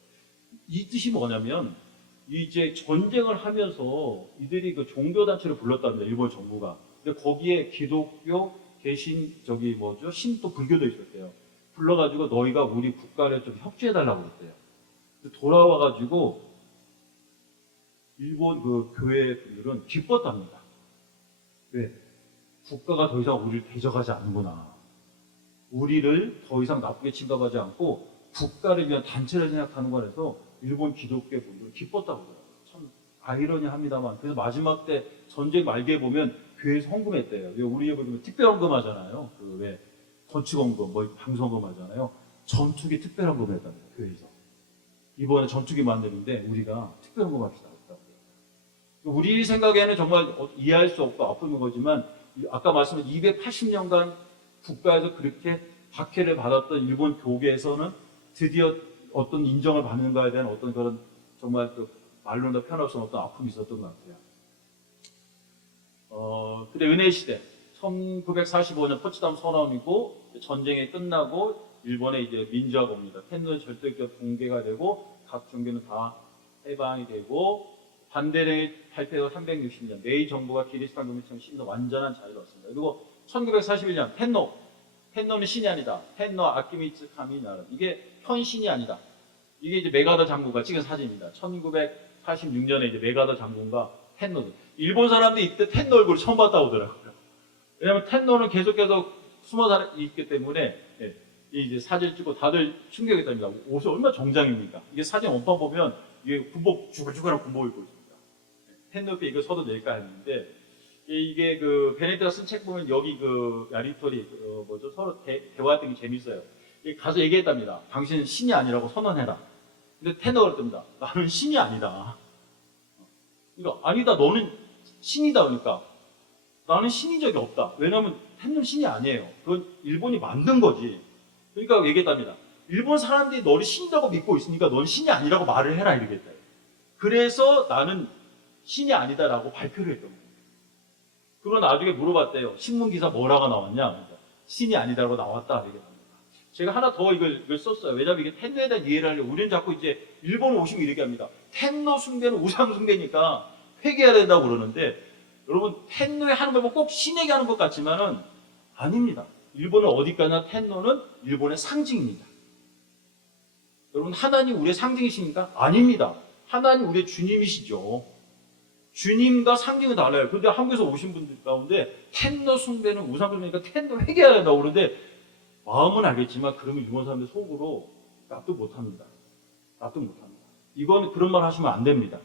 이 뜻이 뭐냐면 이제 전쟁을 하면서 이들이 그 종교단체를 불렀답니다. 일본 정부가. 근데 거기에 기독교, 개신, 신도 불교도 있었대요. 불러가지고 너희가 우리 국가를 좀 협조해달라고 그랬대요. 돌아와가지고 일본 그 교회 분들은 기뻤답니다. 왜? 국가가 더 이상 우리를 대적하지 않는구나. 우리를 더 이상 나쁘게 침범하지 않고 국가를 위한 단체를 생각하는 거라서 일본 기독교 분들은 기뻤다고 그래요. 참 아이러니합니다만. 그래서 마지막 때 전쟁 말기에 보면 교회에서 헌금했대요. 왜 우리 보면 특별헌금 하잖아요. 왜 건축헌금, 방송헌금 하잖아요. 전투기 특별헌금을 했답니다. 교회에서. 이번에 전투기 만드는데 우리가 특별헌금 합시다. 우리 생각에는 정말 이해할 수 없고 아픈 거지만 아까 말씀드린 280년간 국가에서 그렇게 박해를 받았던 일본 교계에서는 드디어 어떤 인정을 받는 거에 대한 어떤 그런 정말 말로나 표현할 수 없는 어떤 아픔이 있었던 것 같아요. 근데 은혜의 시대 1945년 포츠담 선언이고 전쟁이 끝나고 일본의 이제 민주화가 옵니다. 텐노의 절대적 붕괴가 되고 각 종교는 다 해방이 되고 반대령이 발표가 360년 메이 정부가 기리스탄 교민청 신도 완전한 자유를 얻습니다. 그리고 1941년 텐노는 신이 아니다. 텐노 아키미츠 카미나라. 이게 현신이 아니다. 이게 이제 메가더 장군과 찍은 사진입니다. 1946년에 이제 메가더 장군과 텐노. 일본 사람들이 이때 텐노 얼굴을 처음 봤다고 하더라고요. 왜냐하면 텐노는 계속해서 숨어 있기 때문에 이제 사진 찍고 다들 충격했답니다. 옷이 얼마나 정장입니까? 이게 사진 원판 보면 이게 군복 주글주글한 군복을 입고 있습니다. 텐노께 이거 써도 될까 했는데 이게 베네디가 쓴 책 보면 여기 야리토리 서로 대화했던 게 재밌어요. 가서 얘기했답니다. 당신은 신이 아니라고 선언해라. 근데 텐노가 그랬답니다. 나는 신이 아니다. 그러니까 아니다. 너는 신이다. 그러니까 나는 신인 적이 없다. 왜냐하면 텐노는 신이 아니에요. 그건 일본이 만든 거지. 그러니까 얘기했답니다. 일본 사람들이 너를 신이라고 믿고 있으니까 너는 신이 아니라고 말을 해라 이러겠다. 그래서 나는 신이 아니다라고 발표를 했던 거예요. 그리고 나중에 물어봤대요. 신문기사 뭐라고 나왔냐? 그러니까 신이 아니다라고 나왔다. 이렇게 제가 하나 더 이걸 썼어요. 왜냐하면 이게 텐노에 대한 이해를 하려고 우리는 자꾸 이제 일본 오시면 이렇게 합니다. 텐노 숭배는 우상 숭배니까 회개해야 된다고 그러는데 여러분 텐노에 하는 걸 보면 꼭 신에게 하는 것 같지만은 아닙니다. 일본은 어디까지나 텐노는 일본의 상징입니다. 여러분 하나님 우리의 상징이십니까? 아닙니다. 하나님 우리의 주님이시죠. 주님과 상징은 달라요. 그런데 한국에서 오신 분들 가운데 텐노 숭배는 우상 숭배니까 텐노 회개해야 된다고 그러는데 마음은 알겠지만 그러면 일본 사람들 속으로 납득 못합니다. 납득 못합니다. 이건 그런 말 하시면 안 됩니다.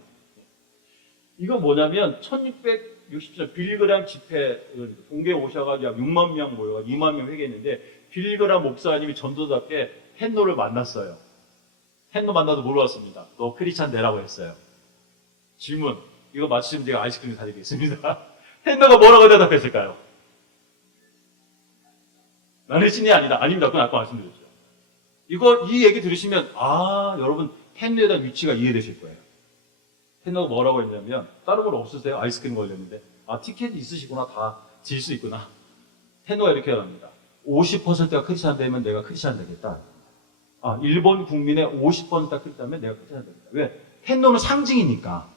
이거 뭐냐면 1660년 빌리그람 집회 동계 오셔가지고 약 6만 명 모여가 2만 명 회개했는데 빌리그람 목사님이 전도답게 헨노를 만났어요. 헨노 만나도 물어봤습니다. 너 크리스찬 되라고 했어요. 질문. 이거 맞추시면 제가 아이스크림 사드리겠습니다. 헨노가 뭐라고 대답했을까요? 나는 신이 아니다. 아닙니다. 그건 아까 말씀드렸죠. 이 얘기 들으시면 여러분 헨노에 대한 위치가 이해되실 거예요. 헨노가 뭐라고 했냐면 다른 건 없으세요? 아이스크림 걸렸는데 티켓이 있으시구나. 다 질 수 있구나. 헨노가 이렇게 말합니다. 50%가 크리스찬 되면 내가 크리스찬 되겠다. 일본 국민의 50%가 크리스찬 되면 내가 크리스찬 되겠다. 왜? 헨노는 상징이니까.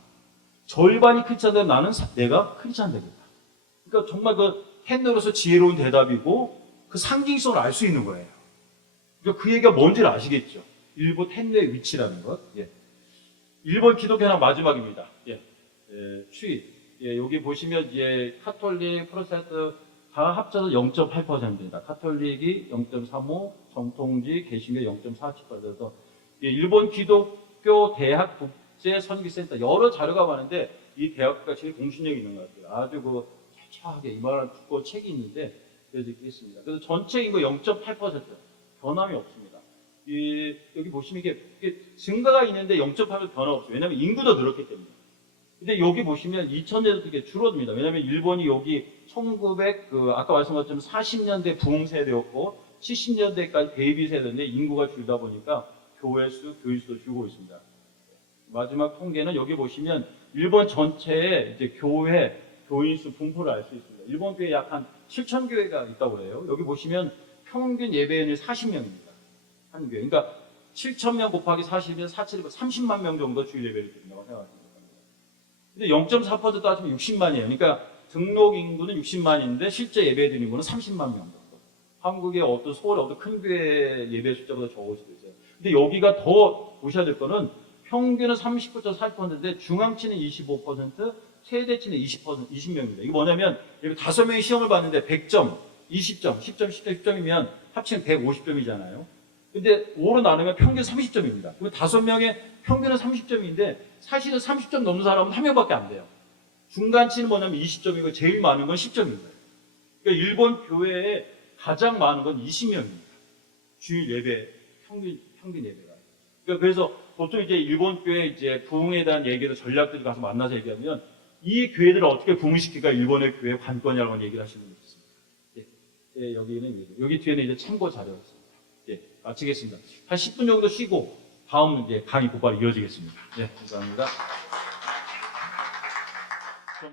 절반이 크리스찬 되면 내가 크리스찬 되겠다. 그러니까 정말 그 헨노로서 지혜로운 대답이고 그 상징성을 알 수 있는 거예요. 그러니까 그 얘기가 뭔지를 아시겠죠? 일본 헨노의 위치라는 것. 예. 일본 기독교는 마지막입니다. 추이. 여기 보시면 카톨릭, 프로테스탄트 다 합쳐서 0.8%입니다. 카톨릭이 0.35, 정통지, 개신교 0.47%. 일본 기독교 대학 국제 선교센터 여러 자료가 많은데 이 대학가 제일 공신력이 있는 것 같아요. 아주 철저하게 이만한 두꺼운 책이 있는데 그래서 이렇게 있습니다. 그래서 전체 인구 0.8% 변함이 없습니다. 여기 보시면 이게 증가가 있는데 0.8% 변화 없어요. 왜냐하면 인구도 늘었기 때문에. 근데 여기 보시면 2000년대도 이게 줄어듭니다. 왜냐하면 일본이 여기 아까 말씀드렸지만 40년대 부흥 세대였고 70년대까지 베이비 세대인데 인구가 줄다 보니까 교인 수도 줄고 있습니다. 마지막 통계는 여기 보시면 일본 전체의 이제 교인 수 분포를 알 수 있습니다. 일본 교회 약 한 7천 교회가 있다고 해요. 여기 보시면 평균 예배인이 40명입니다. 한 교회. 그러니까 7,000명 곱하기 40이면 30만 명 정도 주일 예배를 드린다고 생각하시면 됩니다. 근데 0.4% 따지면 60만이에요. 그러니까 등록 인구는 60만인데 실제 예배 드리는 인구는 30만 명 정도. 한국의 서울의 어떤 큰 교회 예배 숫자보다 적을 수도 있어요. 근데 여기가 더 보셔야 될 거는 평균은 39.4%인데 중앙치는 25%, 최대치는 20명입니다. 이게 뭐냐면 여기 5명이 시험을 봤는데 100점, 20점, 10점, 10점, 10점이면 합치면 150점이잖아요. 근데 5로 나누면 평균 30점입니다. 그럼 5명의 평균은 30점인데 사실은 30점 넘는 사람은 1명밖에 안 돼요. 중간치는 뭐냐면 20점이고 제일 많은 건 10점입니다. 그러니까 일본 교회에 가장 많은 건 20명입니다. 주일 예배, 평균 예배가. 그러니까 그래서 보통 이제 일본 교회 부흥에 대한 얘기를 전략들이 가서 만나서 얘기하면 이 교회들을 어떻게 부흥시킬까 일본의 교회 관건이라고 얘기를 하시는 분이 있습니다. 여기 뒤에는 이제 참고 자료가 있습니다. 마치겠습니다. 한 10분 정도 쉬고 다음 강의 곧바로 이어지겠습니다. 감사합니다.